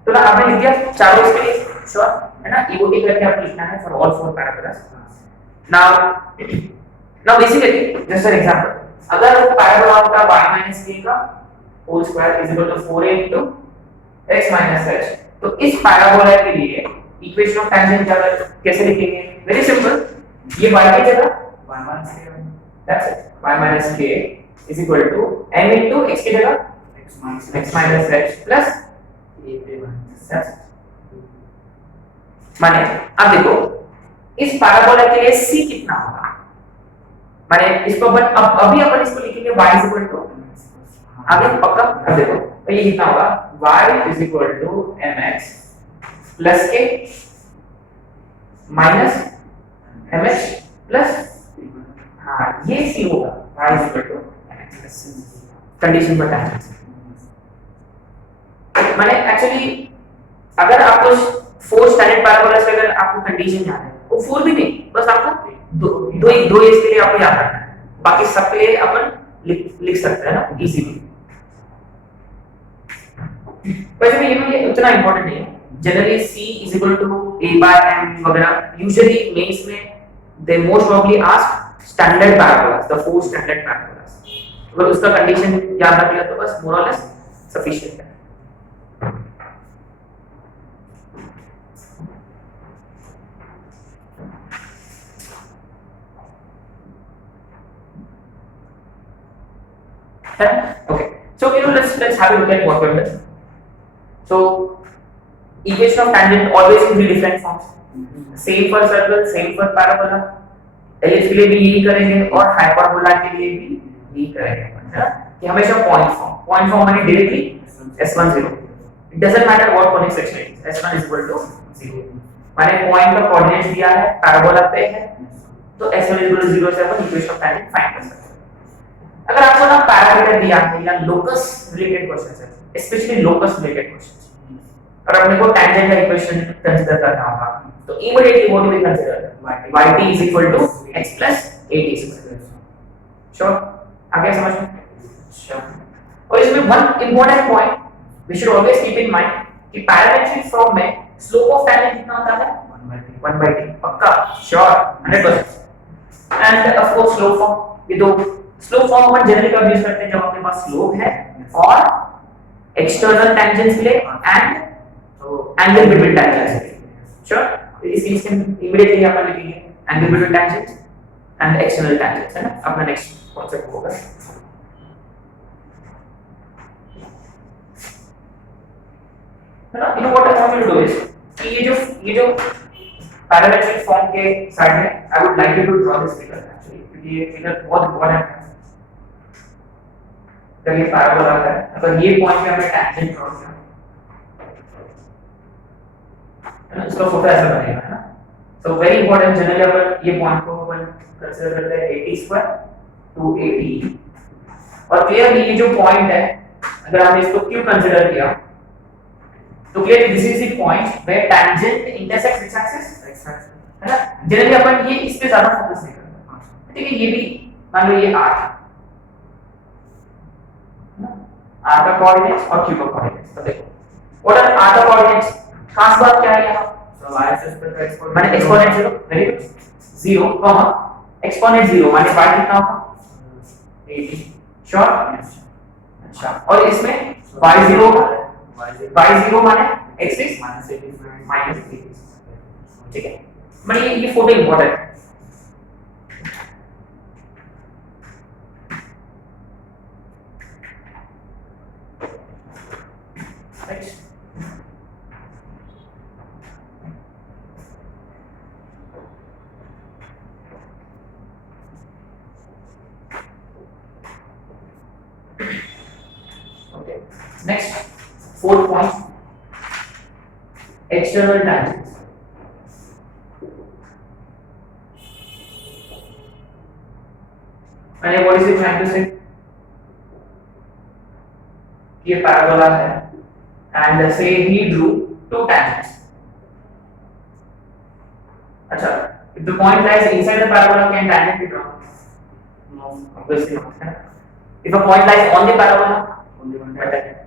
तो ना आपने लिख दिया चारों इसके लिए श्योर है ना, EOT करके आप लिखना है for all four parameters. Now basically just an example, अगर वो पैराबोला होता y - k का whole square is equal to 4a into x minus h, तो इस पैराबोला के लिए इक्वेशन ऑफ टेंजेंट कैसे लिखेंगे? वेरी सिंपल, ये y की जगह y minus k, that's it, y minus k is equal to m into x की जगह x minus h plus माने अब देखो इस पैराबोला के लिए c कितना होगा, माने इसको अपन अब अभी अपन इसको लिखेंगे y इज इक्वल टू आगे पक्का। अब देखो तो ये कितना होगा y is equal to mx plus k minus mh plus हाँ ये c होगा y is equal to mx condition बता है। माने एक्चुअली अगर आपको 4 स्टैंडर्ड पैराबोलास में अगर आपको कंडीशन याद है वो 4 भी नहीं, बस आपको दो इसके लिए आपको याद रखना है, बाकी सब के लिए अपन लिख सकते हैं ना इजीली। वैसे भी ये उतना इंपॉर्टेंट नहीं है, generally c is equal to a by m वगैरह यूजुअली मेंस में they most probably ask standard parabolas, the 4 standard parabolas, अगर उसका कंडीशन याद रख लिया तो बस मोर और लेस सफिशिएंट है। Okay, so let's have a look at what we've done. So equation of tangent always in 3 different forms, same for circle, same for parabola, ellipse के लिए भी यही करेंगे और hyperbola के लिए भी यही करेंगे, है ना, कि हमेशा point form माने directly s1 0, it doesn't matter what conic section it is, s1 is equal to 0, माने point का coordinates दिया है parabola पे है तो s1 is equal to 0 से अपन equation of tangent फाइंड कर सकते हैं। अगर आपको ना पैरामीटर दिया है या लोकस रिलेटेड क्वेश्चंस है, स्पेशली लोकस रिलेटेड क्वेश्चंस, और अपने को टेंजेंट का इक्वेशन कंसीडर करना होगा तो immediately what do we consider yt is equal to x plus at। Sure आ गया समझ में? श्योर। और इसमें one important point we should always keep in mind कि पैरामेट्रिक फॉर्म में स्लोप ऑफ टेंजेंट कितना होता है? 1/t पक्का sure 100%। And of course slope form, ये दो स्लोप फॉर्म अपन जनरली कब यूज करते हैं जब अपने पास स्लोप है और एक्सटर्नल टेंजेंट्स के लिए and angle between tangents. Sure, इस चीज के इमीडिएटली अपन लिखेंगे angle between tangents and external tangents, है ना, अपना नेक्स्ट कांसेप्ट होगा। है ना, you know what I want to do is कि ये जो पैरामेट्रिक फॉर्म के साइड में I would like you to draw this figure actually, क्योंकि ये फिगर बहुत इंपॉर्टेंट है। जब ये पैराबोला है अगर ये पॉइंट पे हमें टेंजेंट ड्रॉ किया है ना, इसका फोटो ऐसा बनेगा, है ना। सो वेरी इंपॉर्टेंट, जनरली अपन ये पॉइंट को अपन कंसीडर करते हैं 80² टू 80, और क्लियरली ये जो पॉइंट है अगर हमने इसको क्यों कंसीडर किया तो clearly this is the point where tangent intersects which axis, है ना। जनरली अपन ये इस पे ज्यादा फोकस नहीं करते, ठीक है। ये भी मान लो ये r r का कोऑर्डिनेट्स और q का कोऑर्डिनेट्स, तो देखो व्हाट आर r का कोऑर्डिनेट्स, खास बात क्या है यहाँ, so y एक्सिस पर का एक्सपोनेंट माने एक्सपोनेंट 0, वेरी गुड, 0 एक्सपोनेंट 0 माने y कितना होगा 80, श्योर। अच्छा, और इसमें y 0 होगा y0 माने एक्सिस माइनस 85 माइनस 3, ठीक है। बट ये फोटो इंपॉर्टेंट है। Next. Okay. Next, fourth point, external tangents. And what is it trying to say? ये parabola है, and say he drew two tangents. अच्छा, if the point lies inside the parabola, can tangent be drawn? No. Obviously not. If a point lies on the parabola, Only one but tangent.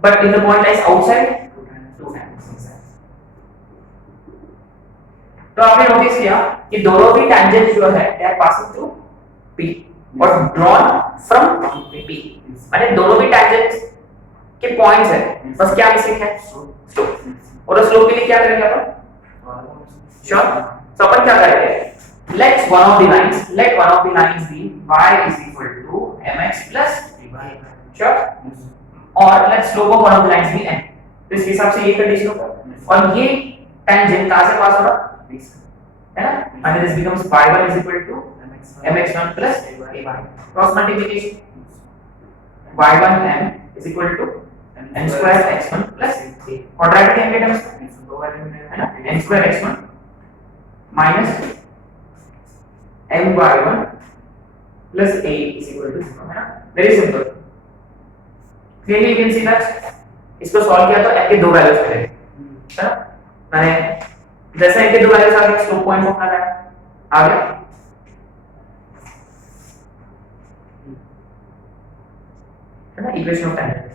but if the point lies outside, Two tangents. two tangents inside. तो आपने notice किया कि दोनों भी tangents जो है they are passing through P और drawn from P. माने दोनों भी tangents के points है, बस क्या मिसिंग है? slope. और स्लोप के लिए क्या करेंगे अपन? Sure. So अपन क्या करेंगे? Let one of the lines be y is equal to mx plus dy. Sure. और let slope of one of the lines be n. तो इस हिसाब से ये कंडीशन होगा और ये tangent कहाँ से पास हो रहा है ना, and this becomes y1 is equal to mx1 plus ay. Cross multiplication y1 m is equal to n square x1 plus a. quadratic angle terms है ना, n square x1 minus m y1 plus a is equal to 0 है ना, very simple. Clearly you can see that इसको solve किया तो m के दो values मिले है ना, मैंने जैसे m के दो वैल्यूज आ गए स्लोप पॉइंट फॉर्मूला आ गया है ना, equation of tangent,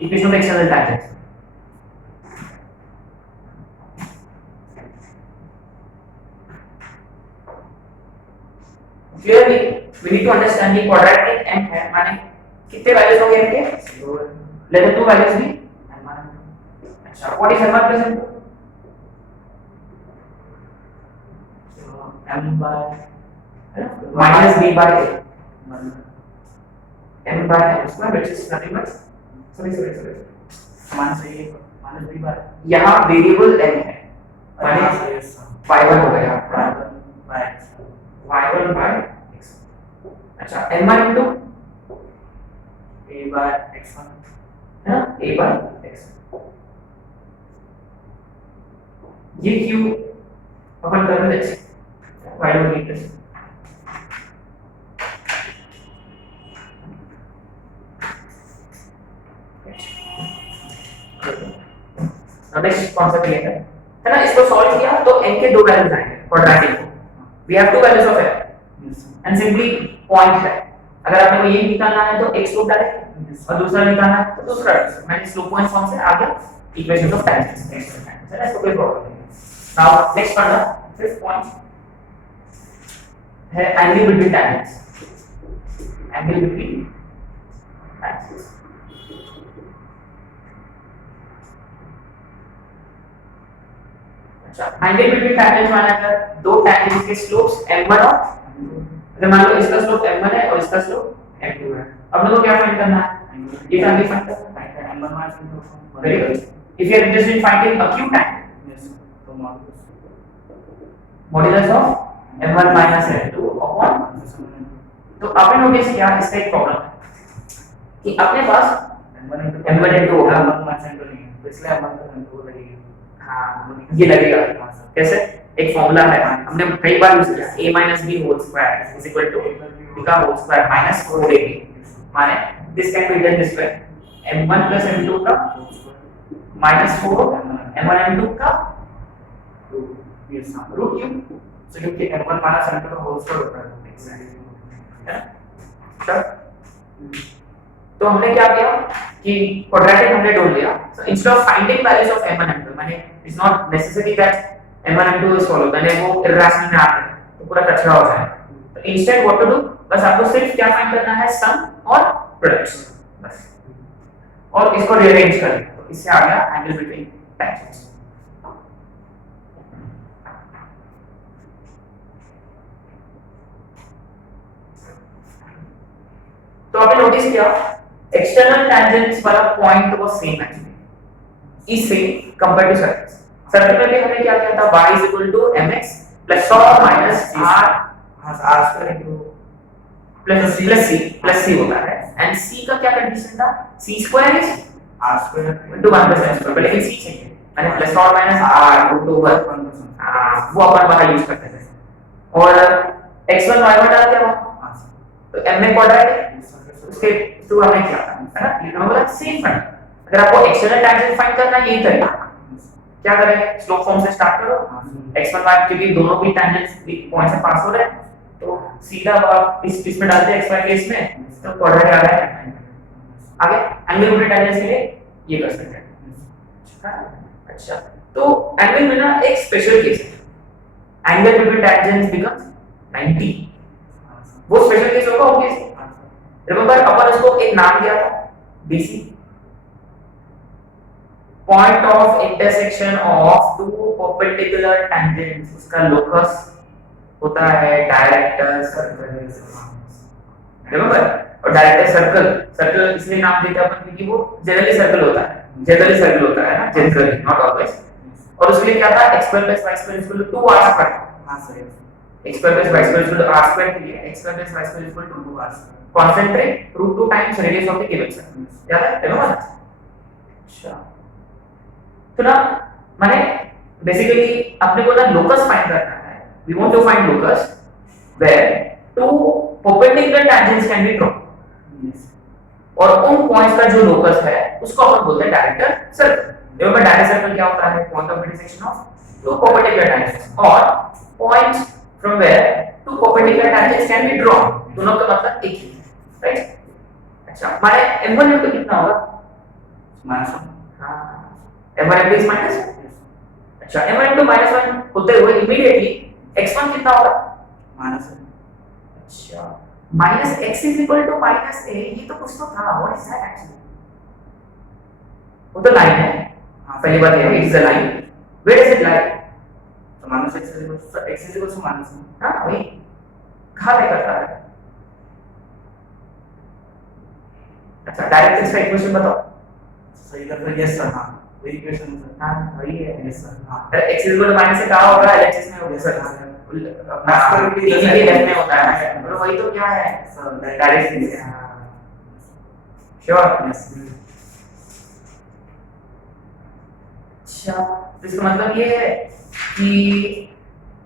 equation of external tangent. Clearly we need to understand the quadratic m है माने कितने वैल्यूज होंगे m के? Let the two values be m1 and 2. अच्छा, what is m1 plus m2? So m by minus b by a. one M by m square which is nothing but sorry minus a minus b by यहाँ variable m है माने yes y1 हो गया by y1 by x. अच्छा m1 into a by x1 है ना a by x. ये q अपन कर रहे थे why don't we need this? Now next concept ये है ना, इसको सॉल्व किया तो n के दो वैल्यूज आएंगे क्वाड्रेटिक को. We have two values of m and simply point है. अगर आपने को ये निकालना है तो एक स्लोप डालें और दूसरा निकालना है तो दूसरा. मैंने स्लोप पॉइंट फॉर्म से आ गया इक्वेशन ऑफ tangents. है ना, इसको कोई प्रॉब्लम नहीं है. नाउ नेक्स्ट पढ़ना फिफ्थ पॉइंट है angle between tangents. Angle between tangents. अच्छा, एंगल बिटवीन tangents माना अगर दो tangents के स्लोप्स m1 और अगर मान लो इसका स्लोप m1 है और इसका स्लोप m2 है, अब लोगों को क्या फाइंड करना है? ये एंगल फाइंड करना है. m1 minus m2 very good. If you are interested in finding acute angle, yes तो modulus of m1 minus m2 upon. तो आपने नोटिस किया इसका एक प्रॉब्लम है कि अपने पास m1 into होगा तो इसलिए m1 plus m2 लगेगा. हाँ ये लगेगा. कैसे? एक फॉर्मूला है हमने कई बार यूज किया a minus b whole square is equal to b का whole square minus 4ab. माने this can be written this way m1 plus m2 का minus 4 m1 m2 का yes root cube. so क्योंकि m1 minus m2 का whole square होता है. Sure. तो हमने क्या किया कि क्वाड्रेटिक हमने ढूंढ लिया. So instead of finding values of m1 m2 माने it's not necessary that m1 m2 is follow मैंने वो इरेशनल में आते हैं तो पूरा कचरा हो जाए. तो इंस्टेड व्हाट टू डू, बस आपको सिर्फ क्या फाइंड करना है, सम और प्रोडक्ट्स बस. और इसको रीअरेंज कर दिया, तो इससे आ गया एंगल बिटवीन टेंजेंट्स। तो आपने नोटिस किया एक्सटर्नल टेंजेंट्स वाला point was same actually, is same compare to circle. Circle में भी हमने क्या किया था, y mx प्लस और माइनस r, हाँ r square into plus c होता है, एंड c का क्या कंडीशन था, c square is r square into 1 plus s square, लेकिन c चाहिए मैंने प्लस और माइनस r रूट ओवर, वो अपन वहां यूज करते थे, और x1 y1 डाल दिया वहां, तो m में क्वाड्रेटिक है, उसके थ्रू हमने किया था, है ना, ये नंबर सेम फाइंड। अगर आपको एक्सटर्नल टेंजेंट फाइंड करना है यही तरीका, क्या करें, स्लोप फॉर्म से स्टार्ट करो, x1 y क्योंकि दोनों भी टेंजेंट्स पॉइंट से पास हो रहे हैं, तो सीधा आप इस में डालते हैं xy के इसमें, तो क्वाड्रेटिक आ रहा है। आगे एंगल बिटवीन टेंजेंट्स के लिए ये कर सकते हैं। अच्छा, तो एंगल में ना एक स्पेशल केस है, एंगल बिटवीन टेंजेंट्स बिकम्स 90, वो स्पेशल केस होगा ऑब्वियसली। रिमेंबर अपन उसको एक नाम दिया था, BC, point of intersection of two perpendicular tangents, उसका लोकस होता है डायरेक्टर सर्कल। रिमेंबर, और डायरेक्टर सर्कल इसलिए नाम देते हैं अपन क्योंकि वो जनरली सर्कल होता है, ना, जनरली नॉट ऑलवेज। और उसके लिए क्या था, x square plus y square equal to 2r square, हां sir, x square plus y square equal to r square के लिए x square plus y square equal to 2r square, concentrate √2 times radius of the given circle, याद है, remember. अच्छा, तो ना माने basically अपने को ना लोकस फाइंड करना है, we want to find locus where two perpendicular tangents can be drawn, और उन पॉइंट्स का जो लोकस है उसको अपन बोलते हैं director circle. Remember director circle क्या होता है, point of intersection of two perpendicular tangents, और points from where two perpendicular tangents can be drawn, दोनों का मतलब एक ही, राइट। अच्छा, माने m1 इनटू कितना होगा, -1, हां m1 इज माइनस, अच्छा m1 इनटू -1 होते हुए इमीडिएटली x1 कितना होगा, -1, अच्छा minus x is equal to minus a, ये तो कुछ तो था, व्हाट इज दैट एक्चुअली, वो तो लाइन है, हां पहली बात ये है, it's a line, where is it line, तो -x इक्वल टू -1, हां वही कहां पे करता है। अच्छा डायरेक्ट इसका इक्वेशन बताओ, सही कर, फिर यस सर, हां वही इक्वेशन है, हां वही है, यस सर, हां अरे x is equal to minus से कहां होगा, LHS में होगा सर, अपना टीवी के लेफ्ट में होता है, तो वही तो क्या है सर, डायरेक्ट, श्योर। यस, अच्छा, तो इसका मतलब ये है कि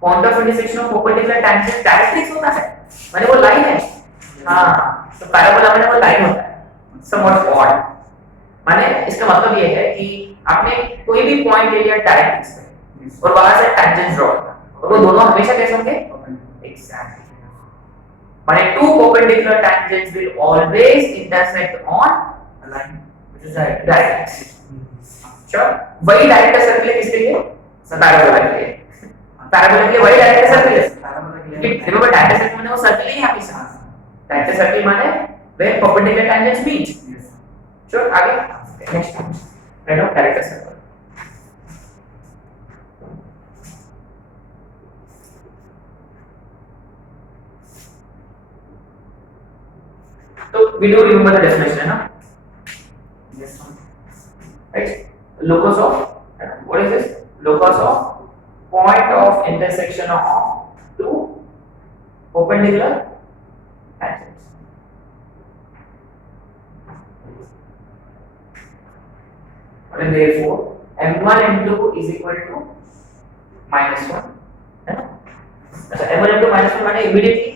point of intersection of perpendicular tangent directrix होता है, माने वो लाइन है, हाँ, तो पैराबोला में वो लाइन होता है, समवॉट ऑड, माने इसका मतलब ये है कि आपने कोई भी पॉइंट ले लिया डायरेक्ट्रिक्स में और वहां से टेंजेंट ड्रॉ किया, और वो दोनों हमेशा कैसे होंगे, एग्जैक्टली, माने two perpendicular tangents will always intersect on a line which is directrix. Sure, वही डायरेक्टर सर्कल है किसके लिए, पैराबोला के लिए, पैराबोला के लिए वही डायरेक्टर सर्कल है, रिमेंबर डायरेक्टर सर्कल माने वो सर्कल ही है हमेशा, डायरेक्टर सर्कल माने where perpendicular tangents meet. Sure, आगे next right of director circle. तो we do remember the definition है ना, yes sir, right, locus of, what is this, locus of point of intersection of two perpendicular tangents, and therefore m1 m2 is equal to -1, है ना। अच्छा m1 m2 -1 माने immediately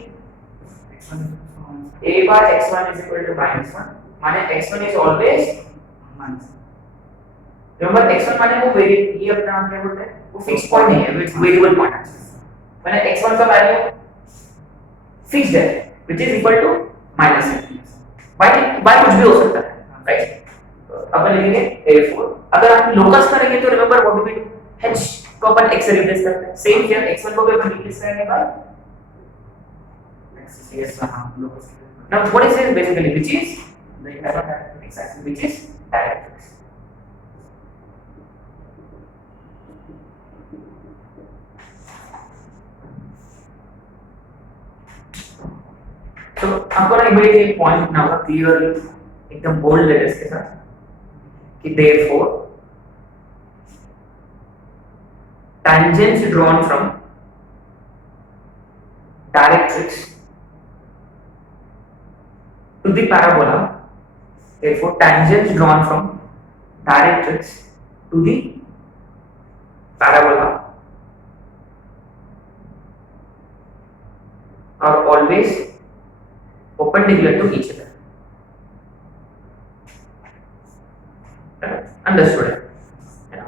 a by x1 is equal to -1, माने x1 is always -1, remember x1 माने वो ये अपना क्या बोलते हैं, वो फिक्स पॉइंट नहीं है, इट्स वेरिएबल पॉइंट है, माने x1 का वैल्यू फिक्स्ड है which is equal to -1, बाय कुछ भी हो सकता है, राइट। अपन लिखेंगे therefore अगर आप लोकस करेंगे तो remember what do we do, h को अपन x से रिप्लेस करते हैं, सेम हियर x1 को भी अपन रिप्लेस करेंगे बाय यस सर, हां locus, now what is this basically, which is exactly which is directrix. तो आपको ना इमीडिएटली एक पॉइंट लिखना होगा क्लियरली एकदम बोल्ड लेटर्स के साथ कि therefore tangents drawn from directrix to the parabola, therefore tangents drawn from directrix to the parabola are always perpendicular to each other. Understood है ना?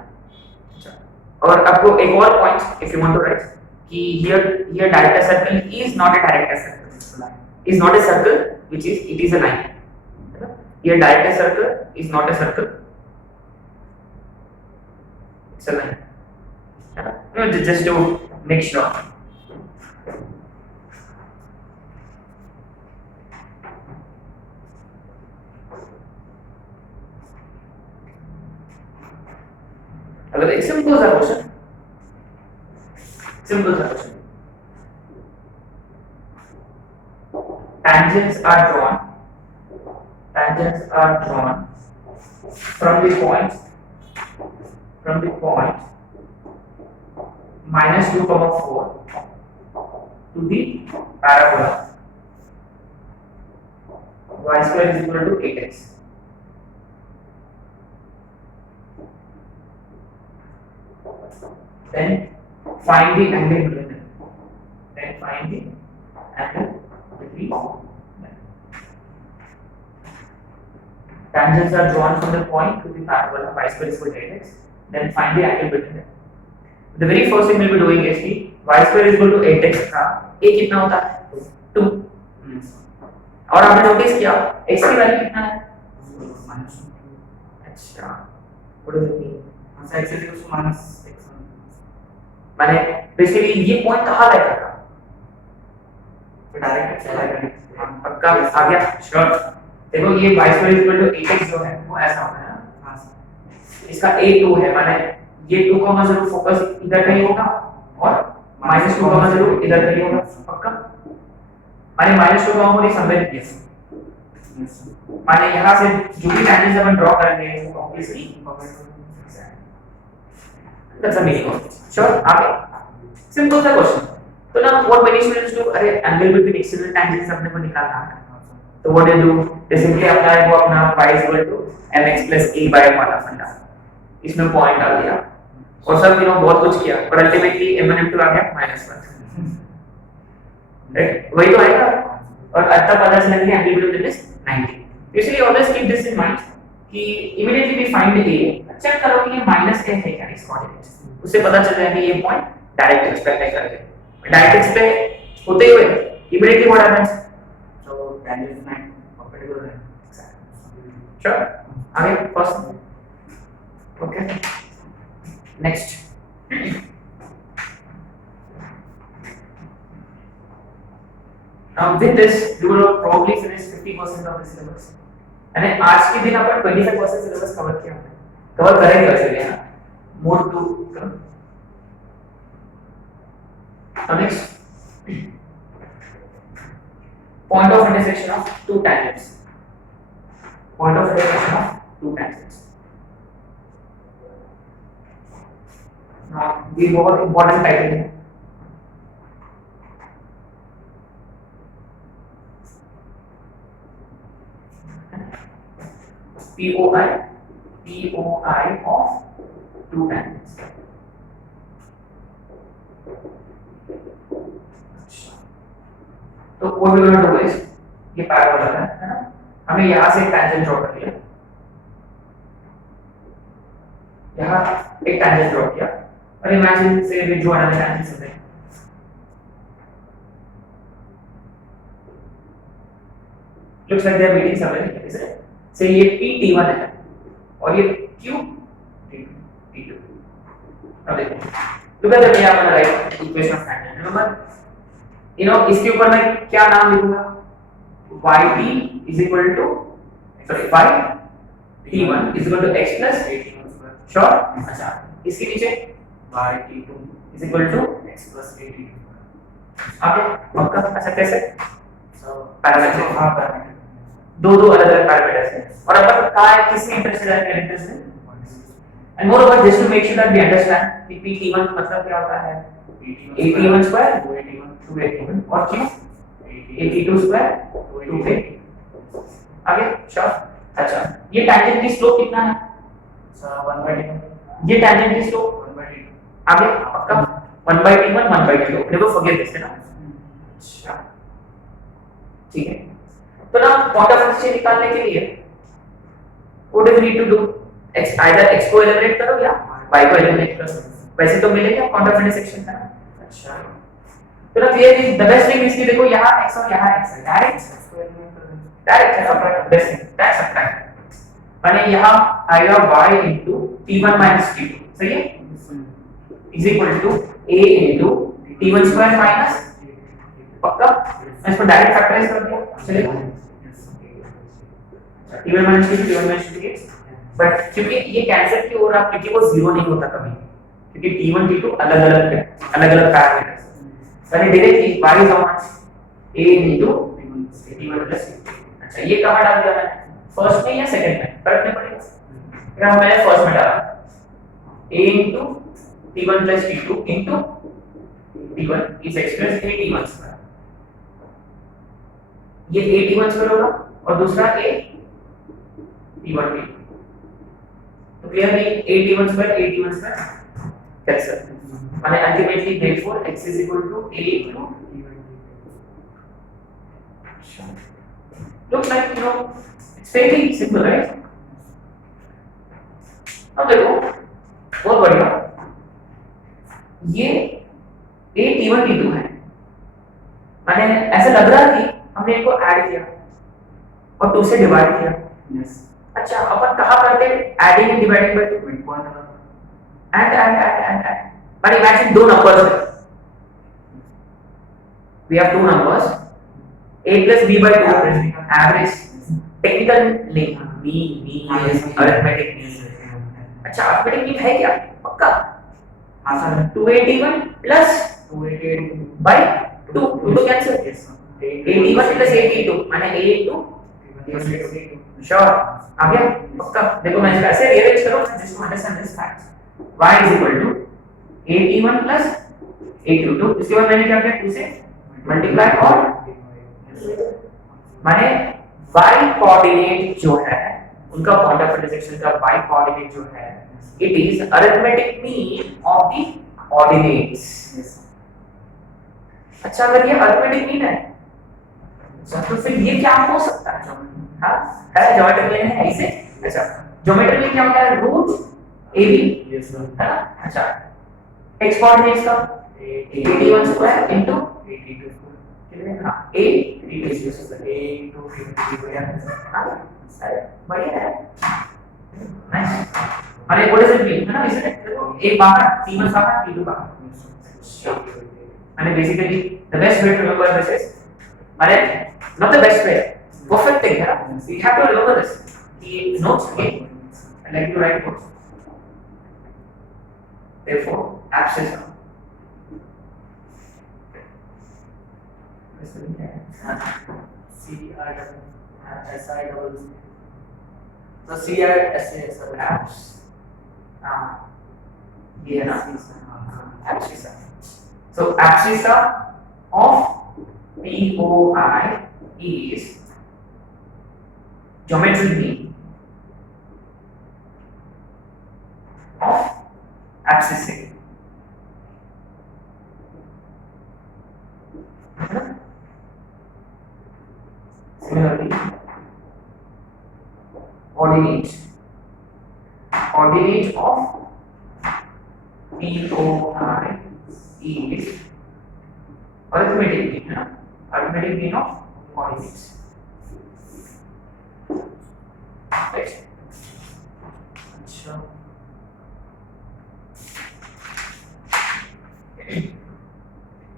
और आपको एक और point if you want to write कि here director circle is not a director circle, is not a circle which is it is a line है ना? Here director circle is not a circle, it's a line है ना? No, just to make sure. अगर एक simple सा question tangents are drawn from the point minus 2 comma 4 to the parabola y square is equal to 8x. Then find the angle between them. Tangents are drawn from the point to the parabola y square is equal to 8x. Then find the angle between them. The very first thing we'll be doing is कि y square is equal to 8x का a कितना होता है 2 और आपने notice किया x की value कितना है अच्छा what does it mean x is equal to minus x माने बेसिकली ये पॉइंट कहाँ लाइक कर रहा है डायरेक्ट से लाइक है पक्का आ गया श्योर देखो ये y square is equal to 8x जो है वो ऐसा होता है ना इसका a 2 है माने ये 2 का जरूर फोकस इधर कहीं होगा और -2 का जरूर इधर कहीं होगा पक्का माने -2 का होगी समवेयर हियर माने यहां से जो भी टैंजेंट्स अपन ड्रॉ करेंगे वो obviously that's a meaning sure आगे सिंपल सा क्वेश्चन तो ना व्हाट मेनी स्टूडेंट्स डू अरे एंगल बिटवीन एक्सियल टैंजेंट्स अपने को निकालना है तो what do they simply apply वो अपना y mx a by वाला फंडा इसमें पॉइंट डाल दिया और सब बहुत कुछ किया पर अल्टीमेटली m1 आ गया -1 राइट वही तो आएगा और अब पता चला कि एंगल बिटवीन दिस 90 इसलिए always keep this in mind कि immediately we find a check करो कि ये -a है क्या इस कोऑर्डिनेट उससे पता चल जाएगा ये पॉइंट डायरेक्ट एक्स पे अप्लाई करके डायरेक्ट एक्स पे होते हुए immediately what happens so tangent line perpendicular है एग्जैक्टली श्योर आगे first okay next now with this you will probably finish 50% of the syllabus and आज के दिन अपन 25% syllabus कवर किया हमने कवर करेंगे वैसे भी है ना more to come now next point of intersection of two tangents now ये बहुत important टाइटल है POI of two tangents. तो what we going to do is ये पैराबोला है ना हमें यहाँ से एक tangent ड्रॉ कर लिया यहाँ एक tangent ड्रॉ किया और इमेजिन से we draw another tangent something looks like they are meeting somewhere isn't it say ये P T1 है और ये Q T2 अब देखो look at the way I'm going to write equation of tangent remember इसके ऊपर मैं क्या नाम लिखूंगा yt is equal to sorry y T1 is equal to x plus T1 square sure. अच्छा इसके नीचे by T2 is equal to x plus T2 आगे पक्का। अच्छा कैसे so पैरामीटर हाँ पैरामीटर दो अलग अलग पैरामीटर्स हैं और अपन कहाँ है किसमें इंटरेस्टेड है कैरेक्टर्स में and moreover just to make sure that we understand कि T1 मतलब क्या होता है AT1 स्क्वायर 2AT1 और Q AT2 स्क्वायर 2A आगे श्योर। अच्छा ये टैंजेंट की स्लोप कितना है so 1/T1 ये टैंजेंट की स्लोप 1/T2 आगे पक्का 1/T1 1/T2 never forget this है ना। अच्छा ठीक है तो ना पॉइंट ऑफ इंटरसेक्शन निकालने के लिए what do we need to do x either x को एलिमिनेट करो या y को एलिमिनेट करो वैसे तो मिलेगा पॉइंट ऑफ इंटरसेक्शन का। अच्छा तो ना clearly the best thing is कि देखो यहाँ x और यहाँ x है direct subtract best thing that's subtract माने यहाँ आएगा y into t1 minus t2 सही है is equal to a into t1 square minus पक्का मैं इसको डायरेक्ट फैक्टराइज कर दिया चलेगा t1 minus t2 t1 minus t2 but क्योंकि ये कैंसिल की ओर आप क्योंकि वो जीरो नहीं होता कभी क्योंकि t1 t2 अलग-अलग पैरामीटर्स मैंने directly y is how much a into t1 plus t2 अच्छा ये कहां डाल दिया मैंने फर्स्ट में या सेकंड में फर्क नहीं पड़ेगा यहाँ मैंने फर्स्ट में डाला a into t1 plus t2 into t1 is expressed in t1 square ये a t1 स्क्वायर होगा और दूसरा a t1 t2 तो clearly a t1 square cancel माने ultimately therefore x is equal to a into looks like you know it's fairly simple right अब देखो बहुत बढ़िया ये a t1 t2 है माने ऐसा लग रहा है कि हमने इनको ऐड किया और 2 से डिवाइड किया yes अच्छा अपन कहां करते हैं adding and dividing by 2 mid point and but imagine दो नंबर्स है we have two numbers a plus b by 2 average technical name mean arithmetic mean अच्छा arithmetic mean है क्या पक्का हाँ सर 281 plus 288 by 2 2 तो कैंसिल yes sir 81 plus 82 माने a into sure आ गया पक्का देखो मैं इसको ऐसे रीअरेंज करूं just to understand this fact y is equal to a1 plus a2 इसके बाद मैंने क्या किया 2 से मल्टीप्लाई और माने y कोऑर्डिनेट जो है उनका पॉइंट ऑफ इंटरसेक्शन का y कोऑर्डिनेट जो है it is arithmetic mean of the ordinates अच्छा अगर ये अरिथमेटिक मीन है तो फिर ये क्या हो सकता है हां है ज्योमेट्रिक मीन है इसे अच्छा ज्योमेट्रिक मीन क्या होता है रूट ab yes sir है ना अच्छा x कोऑर्डिनेट्स का a1 स्क्वायर इनटू 82 कितने हां a a2 स्क्वायर हां अरे बढ़िया है नाइस अरे व्हाट डज इट मीन है ना इसे देखो a बाहर t1 बाहर t2 बाहर and basically the best way to remember this is not the best way perfect thing है you have to remember this the notes again I like to write notes therefore abscissa ये है ना abscissa so abscissa of POI is geometric mean of abscissa. Similarly, ordinate of POI is arithmetic mean, arithmetic mean of coordinates. Right? अच्छा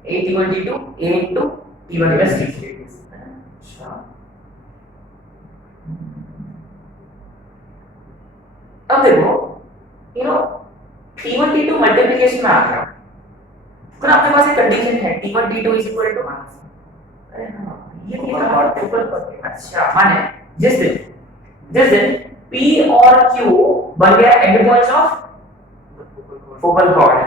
a t1 t2 a into t1 plus t2 अच्छा अब देखो you know T1 T2 multiplication में आ गया, तो आपके पास एक condition है T1 T2 is equal to, अरे हाँ ये भी कहा ऊपर पर, अच्छा माने जिस दिन P और Q बन गया and points of focal cord,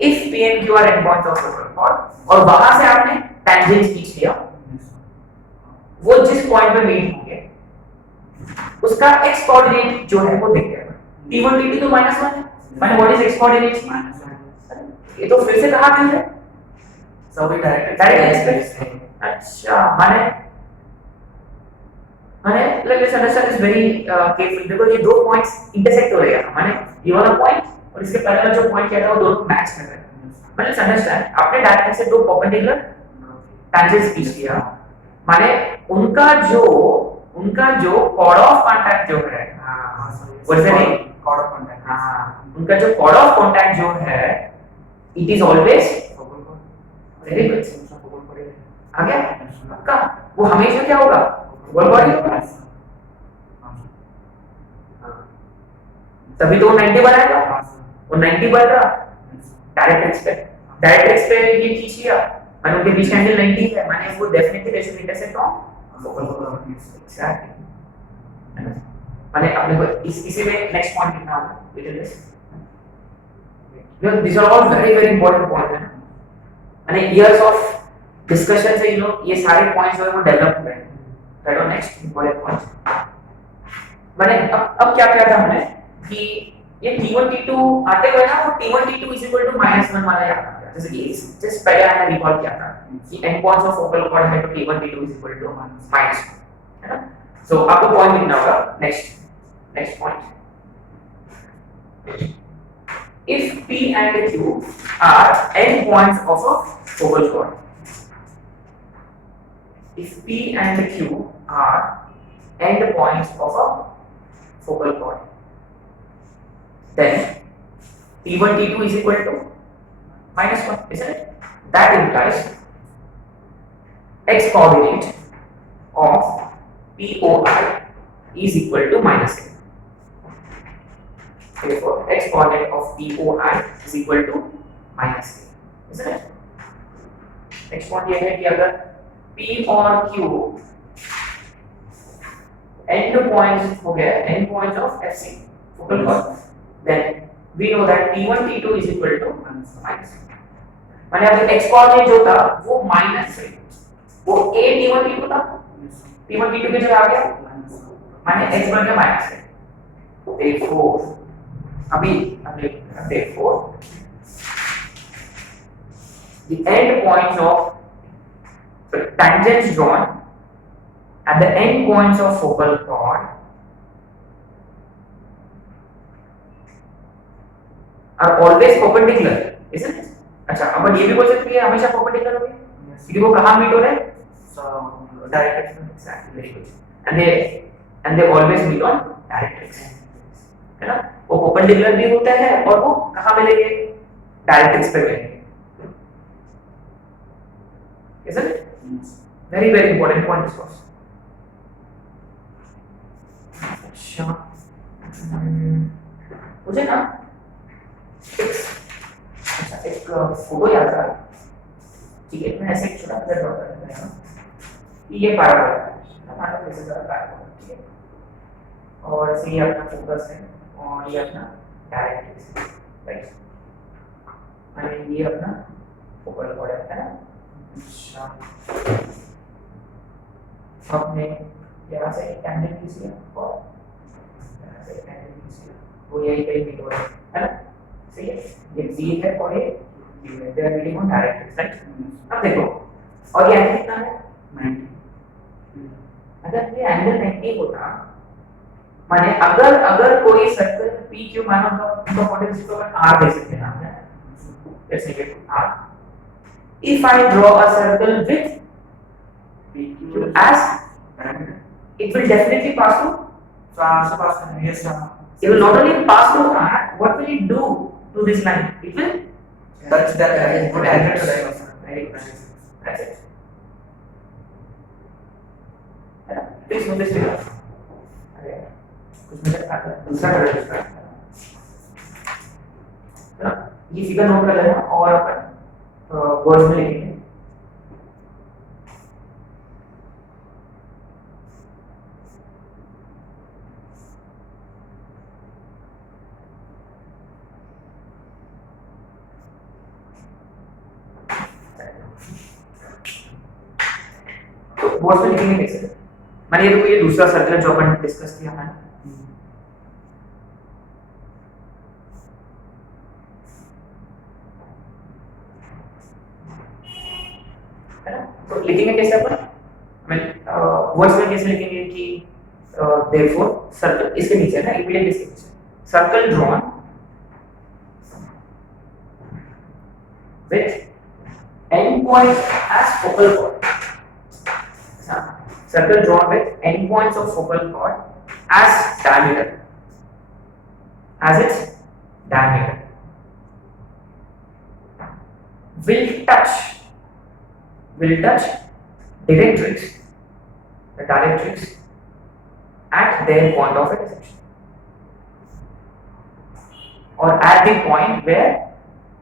if P and Q are end points of focal chord और वहां से आपने टेंजेंट खींच लिया, वो जिस पॉइंट पे मीट होंगे उसका x कोऑर्डिनेट जो है वो दिख जाएगा। T1 T2 तो -1 है, माने व्हाट इज x कोऑर्डिनेट? ये तो फिर से कहा क्यों है सभी डायरेक्ट एक्स पे। अच्छा माने let's understand this very carefully. देखो ये दो पॉइंट्स इंटरसेक्ट हो रहे हैं, माने ये वाला पॉइंट और इसके पहले वाला जो पॉइंट किया था वो दोनों मैच कर रहे हैं। मतलब लेट्स अंडरस्टैंड आपने डायरेक्ट से दो परपेंडिकुलर टेंजेंट्स खींच लिया, माने उनका जो कॉर्ड ऑफ कांटेक्ट जो है, what is the name? Chord of contact. हां उनका जो कॉर्ड ऑफ कांटेक्ट जो है it is always very good. आ गया पक्का? वो हमेशा क्या होगा? फोकल बॉडी होगा। तभी तो 90 बनाएगा, वो 90 बन रहा डायरेक्ट एक्स पे ये खींच लिया, माने उनके बीच एंगल 90 है, माने वो definitely they should intersect on focal body. Exactly. माने अपने को इसी में नेक्स्ट पॉइंट लिखना होगा with this. This are all very important point है, माने इयर्स ऑफ डिस्कशन से ये सारे पॉइंट्स जो है वो डेवलप हुए हैं। Right on next important point. माने अब क्या था हमने कि ये T1 T2 आते हुए ना वो T1 T2 is equal to -1 वाला याद रखा, जैसे कि जस्ट पहले हमने रिकॉल किया था कि and points of focal cord है तो T1 T2 is equal to -1, है ना? सो आपको पॉइंट लिखना होगा next point. If P and Q are end points of a focal chord, if P and Q are end points of a focal chord, then T1 T2 is equal to -1, isn't it? That implies x coordinate of POI is equal to -a. Therefore, x coordinate of POI is equal to -a, isn't it? Next point ये है कि अगर P और Q end points हो गए, end points of FC focal chord, then we know that T1 T2 is equal to -1. माने अभी x coordinate जो था वो माइनस है, वो a T1 T2 था, T1 T2 की जगह आ गया माने x बन गया माइनस है। therefore therefore the end points of tangents drawn at the end points of focal chord are always perpendicular, isn't it? अच्छा अब ये भी बोल सकते हैं कि हमेशा perpendicular होंगे क्योंकि वो कहाँ meet हो रहे हैं? Direct x, exactly, very good. And they always meet on direct x, है ना? वो perpendicular भी होता है और वो कहाँ मिलेंगे? Direct x पे मिलेंगे, isn't it? Very important point this was. अच्छा मुझे ना एक फोटो याद आ रहा, ठीक है? मैं ऐसे एक छोटा सा ड्रॉ कर देता हूँ कि ये पैराबोला है, मान लो जैसे पैराबोला, ठीक है? और ऐसे ये अपना फोकस है और ये अपना डायरेक्ट एक्सिस, राइट? माने ये अपना फोकल कॉर्ड है ना? अच्छा आपने यहाँ से एक टेंजेंट खींच लिया और यहाँ से एक टेंजेंट खींच लिया, वो यही कहीं मीट हो रहा है ना? सही है? ये B है और ये Q है, they are meeting on direct x, right? अब देखो और ये एंगल कितना है? 90। अगर ये एंगल 90 होता, माने अगर कोई सर्कल PQ मानो तो पोटेंशियल को R दे सकते हैं ना, let's say R. If I draw a circle with PQ as, it will definitely pass through. So answer pass करने yes sir. It will not only pass through R, what will it do to this line? It will touch that good angle to that. Very good. That's it. Please notice here. उसमें क्या आता है दूसरा colour इसका है ना। ये figure note कर लेना और अपन वर्ड्स में लिखेंगे। तो वर्ड्स में लिखेंगे कैसे, मानिए तो ये दूसरा सर्कल जो अपन डिस्कस किया है ना, तो लिखेंगे कैसे अपन, वर्ड्स में कैसे लिखेंगे कि देयरफॉर सर्कल इसके नीचे है ना, इमीडिएट इसके नीचे circle drawn with end point as focal point, circle drawn with endpoints of focal chord as diameter, as its diameter will touch directrix, the directrix at their point of intersection or at the point where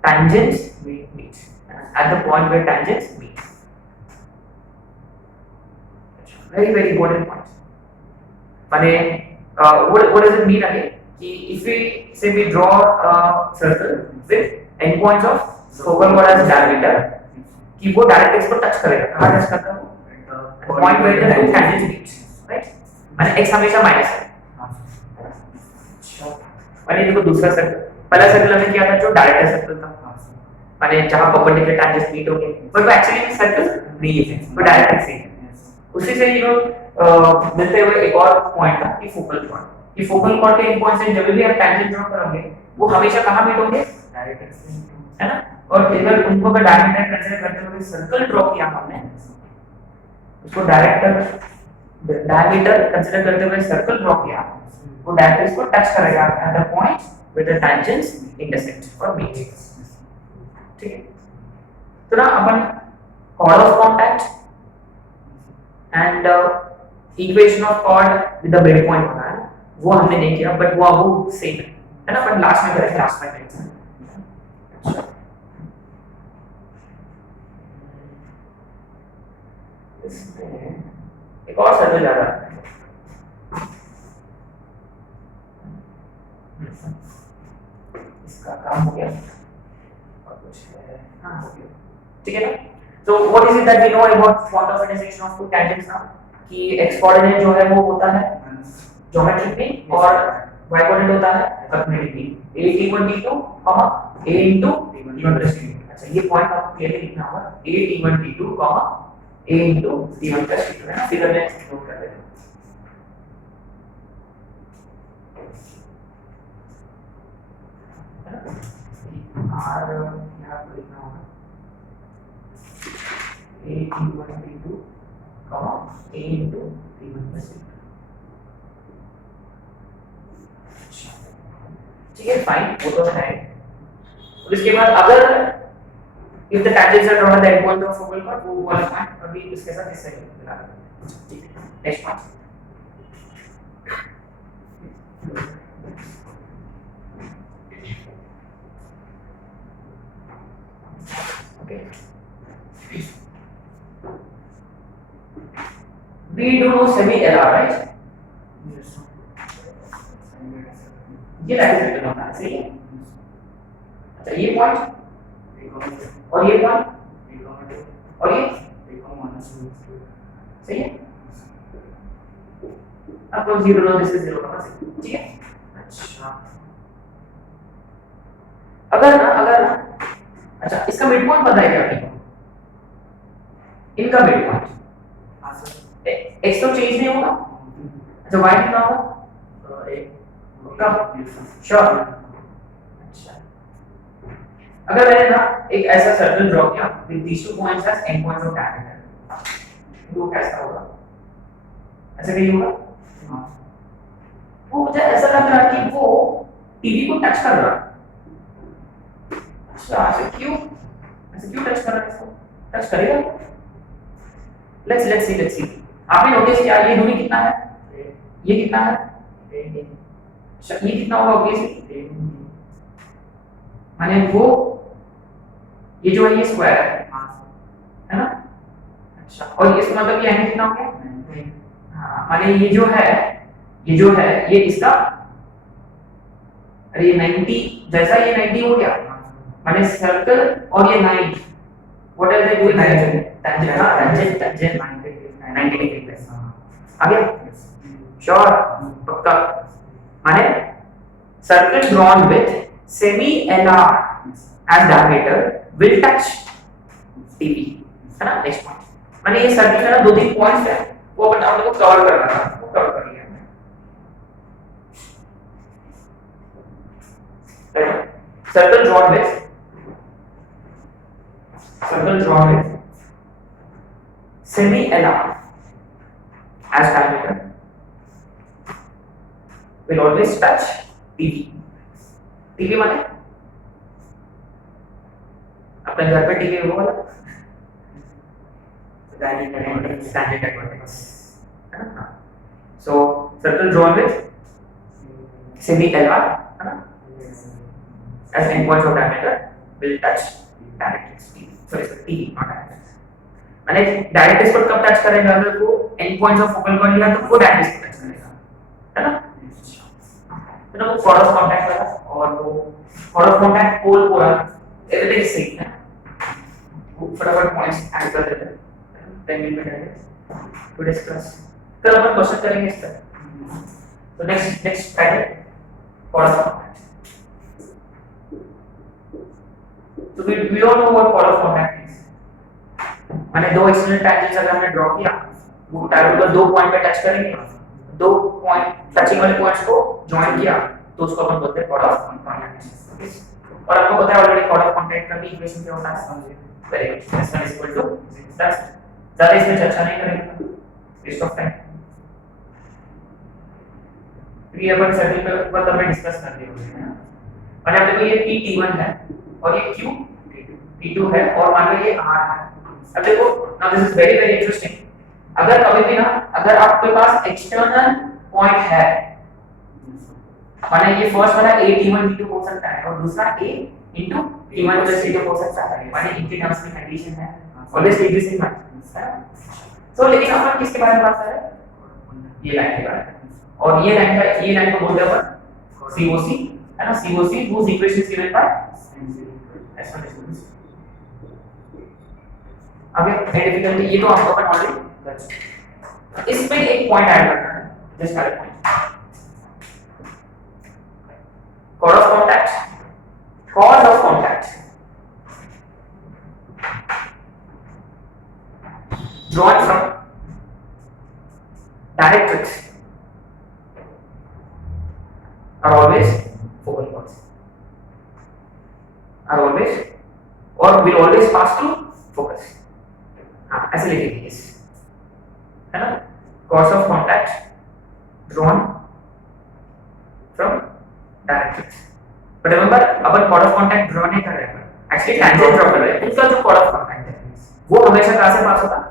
tangents meet, at the point where tangents meet. Very important point. माने what does it mean again? कि if we say we draw a circle with endpoints of focal chord as diameter, कि वो directrix को touch करेगा, कहाँ touch करता है वो? Point where the two tangents meet, right? माने x हमेशा माइनस है। माने देखो दूसरा सर्कल, पहला सर्कल हमने किया था जो डायरेक्ट सर्कल था, माने जहाँ परपेंडिकुलर tangents meet होंगे, but वो एक्चुअली सर्कल नहीं है, वो डायरेक्ट्रिक्स है। उसी से ये लोग मिलते हुए एक और पॉइंट था कि फोकल पॉइंट, कि फोकल पॉइंट के इन पॉइंट से जब भी आप टैंजेंट ड्रॉ करोगे वो हमेशा कहां मीट होंगे, डायरेक्ट्रिक्स में, है ना। और इधर उनको का डायमीटर कंसीडर करते हुए सर्कल ड्रॉ किया हमने, उसको डायमीटर कंसीडर करते हुए सर्कल ड्रॉ किया, वो डायरेक्ट्रिक्स को टच करेगा at the point where the tangents intersect और मीट। ठीक है, तो ना अपन chord of contact and equation of chord with the midpoint बना है, वो हमने नहीं किया, बट वो सेम है ना, बट लास्ट में करेंगे, लास्ट 5 मिनट्स में। इसमें एक और सर्कल जा रहा है, इसका काम हो गया और कुछ है, हाँ हो गया, ठीक है ना। So what is it that we know about point of intersection of two tangents now? कि x coordinate जो है वो होता है geometric mean और y coordinate होता है arithmetic mean, a t1 t2, a into t1 plus t2। अच्छा ये पॉइंट आपको क्लियरली लिखना होगा, a t1 t2, a into t1 plus t2, है ना, फिगर में नोट कर लेना। और यहाँ पर लिखना होगा a t1 t2, a into t1 plus t2। ठीक है, फाइन, वो तो है। और इसके बाद अगर if the tangents are drawn at the endpoint of focal chord, वो वाला पॉइंट अभी इसके साथ इससे मिला देंगे। ठीक है, next point. Okay, we do know semi LR, right? ये लाइन से होना है, सही है। अच्छा ये पॉइंट और ये पॉइंट और ये सही है। अब तो 0 लो, दिस इज 0 करना सही, ठीक है। अच्छा अगर अच्छा इसका मिड पॉइंट पता है क्या आपको? इनका मिड पॉइंट x तो चेंज नहीं होगा, अच्छा y कितना होगा? कब? श्योर। अच्छा अगर मैंने ना एक ऐसा सर्कल ड्रॉ किया with these two points as end points of diameter, वो कैसा होगा? ऐसा नहीं होगा? वो मुझे ऐसा लग रहा है कि वो टीवी को टच कर रहा है। अच्छा ऐसे क्यों टच कर रहा है? इसको टच करेगा? Let's see. आपने नोटिस किया ये दूरी कितना है? ये कितना है? अच्छा ये कितना होगा ऑब्वियसली, माने वो ये जो है ये स्क्वायर है ना। अच्छा और इसका मतलब ये एंगल कितना हो गया, हाँ माने ये जो है ये इसका, अरे ये 90 जैसा ये 90 हो गया, माने सर्कल और ये 9 what are they doing, tangent 90 degree पे आ गया, श्योर पक्का। माने circle drawn with semi LR as diameter will touch TV, है ना। नेक्स्ट पॉइंट माने ये सर्कल का दो तीन पॉइंट्स है वो अपन आप लोगों को कवर करना था, वो कवर कर लिया हमने। Circle drawn with semi LR as diameter will always touch TV. TV माने अपने घर पे टीवी वो वाला standard advertise, so circle drawn with semi LR है ना as endpoints of diameter will touch directrix TV, sorry TV not directrix, माने directrix पर कब टच करेगा, अगर वो and points of focal point लिया तो वो डायरेक्ट्रिक्स पर टच करेगा, है ना। तो वो कॉर्ड ऑफ कांटेक्ट वाला और वो कॉर्ड ऑफ कांटेक्ट पोल पूरा एवरीथिंग सेम है, वो फटाफट पॉइंट्स ऐड कर देते हैं 10 मिनट में टू डिस्कस। कल अपन क्वेश्चन करेंगे इस पर। तो next title chord of contact. तो we all know what chord of contact is, माने दो एक्सटर्नल टैंजेंट्स अगर हमने ड्रॉ किया वो टारगेट पर दो पॉइंट पे टच करेंगे, दो पॉइंट टचिंग वाले पॉइंट्स को ज्वाइन किया तो उसको अपन बोलते हैं कॉर्ड ऑफ कांटेक्ट। और आपको पता है ऑलरेडी कॉर्ड ऑफ कांटेक्ट का भी इक्वेशन क्या होता है, very good, s1 equal to that. ज्यादा इसमें चर्चा नहीं करेंगे, वेस्ट ऑफ टाइम। ये अपन सर्किल पे ऊपर तब में डिस्कस कर दिए, और अब देखो ये T1 है और ये Q T2 है और मान लो ये R है। अब देखो now this is very very interesting, अगर कभी भी ना अगर आपके पास एक्सटर्नल पॉइंट है, माने ये फर्स्ट वाला a T1 T2 हो सकता है और दूसरा a into T1 plus T2 हो सकता है, माने इनके टर्म्स में कंडीशन है always take this in mind. So लेकिन अपन किसके बारे में बात कर रहे हैं, ये लाइन के बारे में, और ये लाइन को बोलते हैं अपन COC, है ना। COC whose equation is given by S1 अभी डिफिकल्टी ये तो आपको अपन ऑलरेडी, इसमें एक पॉइंट ऐड करना है, जस्ट वाला point, chord of contact drawn from directrix are always focal points, are always or will always pass to focus, ऐसे लिखेंगे इस, है ना। Chords of contact drawn from directrix, but remember अपन कॉर्ड ऑफ कांटेक्ट ड्रॉ नहीं कर रहे हैं, एक्चुअली टैंजेंट ड्रॉ कर रहे हैं। उनका जो कॉर्ड ऑफ कांटेक्ट है वो हमेशा कहां से पास होता है,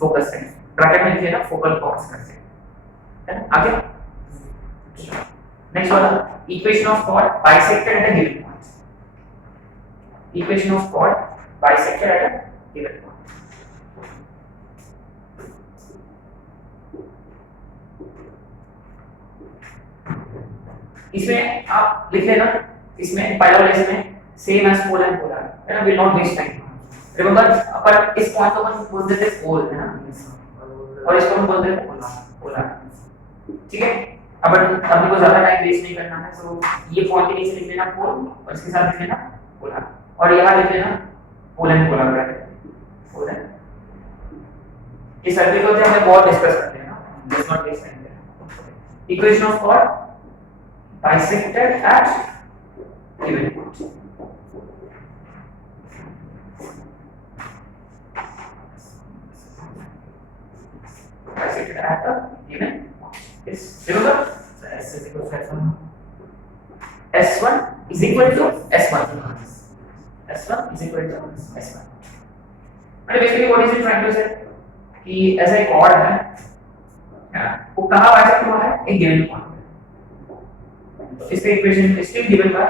फोकस से, ब्रैकेट में लिखिए ना फोकल पॉइंट्स करके, है ना। आगे नेक्स्ट वाला equation of chord bisected at a given point, equation of chord bisected at a given point. इसमें आप लिख लेना, इसमें पाइलोलेस में same as pole and polar, है ना, will not waste time. Remember अपन इस पॉइंट को अपन बोल देते हैं पोल, है ना, और इसको हम बोल देते हैं पोलर, ठीक है। अब अपने को ज्यादा टाइम वेस्ट नहीं करना है, सो ये पॉइंट के नीचे लिख लेना पोल और इसके साथ लिख लेना पोलर, और यहां लिख लेना pole and polar bracket, pole and. इस सर्किल को हमने बहुत डिस्कस कर लिया ना, let's not waste time. Equation of chord bisected at given point, bisected at a given point is, remember S is equal to S1, S1 is equal to S1, S1 is equal to S1। and basically what is it trying to say कि ऐसा एक cord है, वो कहाँ bisect हुआ है, एक given point, तो इसका equation is still given by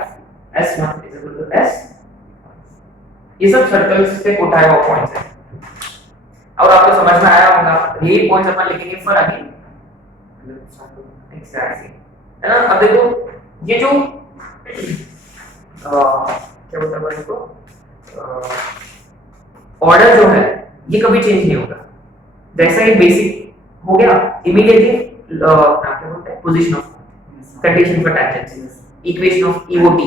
S1 is equal to S। ये सब सर्कल्स पे उठाए हुए पॉइंट्स हैं। और आपको समझ में आया होगा यही पॉइंट्स अपन लिखेंगे फॉर अगेन एग्जैक्टली, है ना। अब देखो ये जो क्या बोलते हैं इसको, ऑर्डर जो है ये कभी चेंज नहीं होगा। जैसा ही बेसिक हो गया इमीडिएटली क्या बोलते हैं position of condition for tangent, equation of EOT,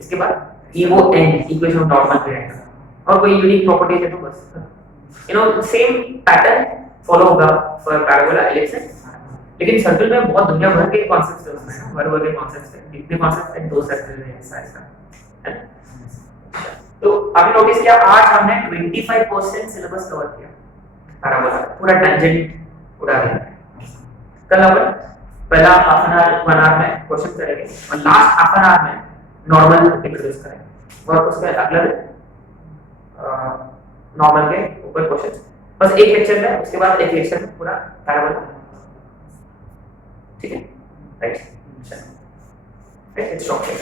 इसके बाद EON equation of normal triangle, और कोई यूनिक प्रॉपर्टीज है तो बस you know same pattern follow होगा फॉर पैराबोला, एलिप्स। लेकिन सर्कल में बहुत दुनिया भर के कॉन्सेप्ट्स हैं उसमें, भर भर के कॉन्सेप्ट्स हैं, इतने कॉन्सेप्ट्स हैं, 2 सर्कल हैं साइज का, है ना। तो आपने नोटिस किया आज हमने 25% सिलेबस कवर किया पैराबोला, पूरा टेंजेंट उड़ा दिया। कल अपन पहला हाफ एन आवर 1 आवर में क्वेश्चन करेंगे और लास्ट हाफ एन आवर में नॉर्मल इंट्रोड्यूस करेंगे, और उसके अगला नॉर्मल के ऊपर क्वेश्चन, बस एक लेक्चर में, उसके बाद एक लेक्चर में पूरा पैराबोला, ठीक है, राइट, चलो, राइट, इट्स ओके।